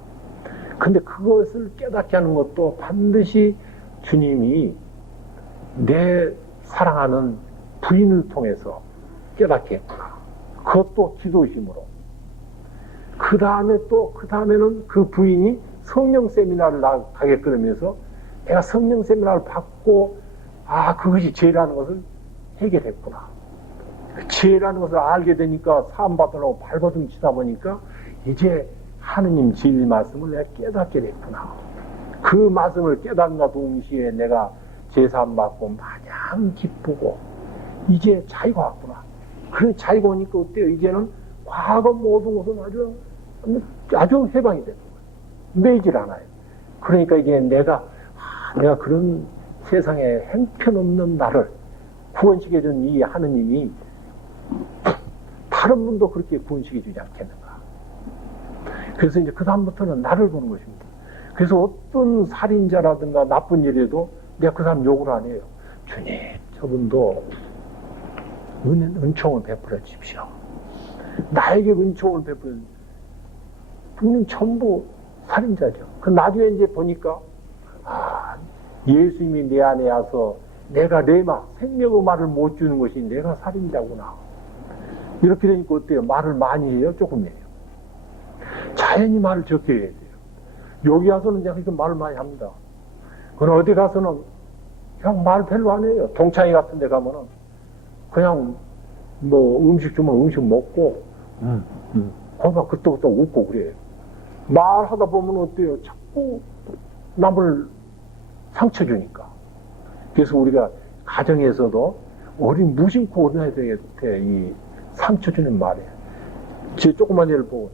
근데 그것을 깨닫게 하는 것도 반드시 주님이 내 사랑하는 부인을 통해서 깨닫게 했구나. 그것도 기도의 힘으로. 그 다음에는 그 부인이 성령 세미나를 가게 끊으면서 내가 성령 세미나를 받고 그것이 죄라는 것을 해결했구나. 죄라는 것을 알게 되니까 사함받으려고 발버둥 치다 보니까 이제 하느님 진리 말씀을 내가 깨닫게 됐구나. 그 말씀을 깨닫는가 동시에 내가 제사함받고 마냥 기쁘고 이제 자유가 왔구나. 그래 자유가 오니까 어때요? 이제는 과거 모든 것은 아주 해방이 되는 거예요. 매이질 않아요. 그러니까 이게 내가 그런 세상에 형편없는 나를 구원시켜준 이 하느님이 다른 분도 그렇게 구원시켜주지 않겠는가. 그래서 이제 그 다음부터는 나를 보는 것입니다. 그래서 어떤 살인자라든가 나쁜 일에도 내가 그 사람 욕을 안 해요. 주님, 저분도 은총을 베풀어 주십시오. 나에게 은총을 베풀어 주님 전부 살인자죠. 그 나중에 이제 보니까 예수님이 내 안에 와서 내가 레마 생명의 말을 못 주는 것이 내가 살인자구나. 이렇게 되니까 어때요? 말을 많이 해요? 조금 해요? 자연히 말을 적게 해야 돼요. 여기 와서는 그냥 이렇게 말을 많이 합니다. 그러나 어디 가서는 그냥 말 별로 안 해요. 동창회 같은 데 가면은 그냥 뭐 음식 주면 음식 먹고 거기가 그때부터 웃고 그래요. 말하다 보면 어때요? 자꾸 남을 상처 주니까. 그래서 우리가 가정에서도 무심코 어려야 되겠대. 이 상처 주는 말에. 제 조그만 애를 보고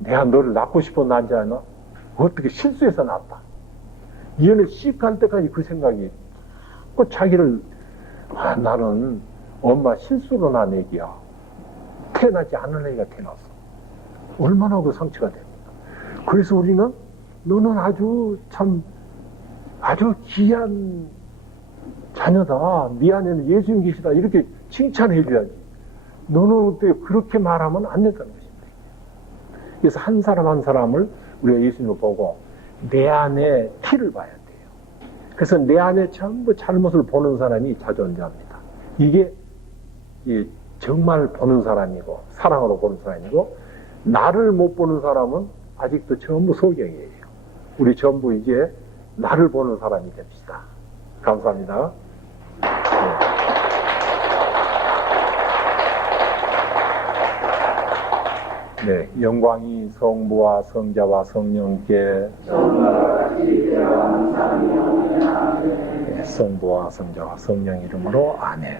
내가 너를 낳고 싶어 낳지 않아? 어떻게 실수해서 낳았다. 얘는 씩할 때까지 그 생각이 자기를 나는 엄마 실수로 낳은 애기야. 태어나지 않은 애기가 태어났어. 얼마나 그 상처가 됩니까? 그래서 우리는 너는 아주 귀한 자녀다. 네 안에는 예수님 계시다. 이렇게 칭찬해 줘야지. 너는 어때 그렇게 말하면 안 된다는 것입니다. 그래서 한 사람 한 사람을 우리가 예수님을 보고 내 안에 티를 봐야 돼요. 그래서 내 안에 전부 잘못을 보는 사람이 자존자입니다. 이게 정말 보는 사람이고 사랑으로 보는 사람이고 나를 못 보는 사람은 아직도 전부 소경이에요. 우리 전부 이제 나를 보는 사람이 됩시다. 감사합니다. 네, 영광이 성부와 성자와 성령께 성부와 성자와 성령 이름으로 아멘.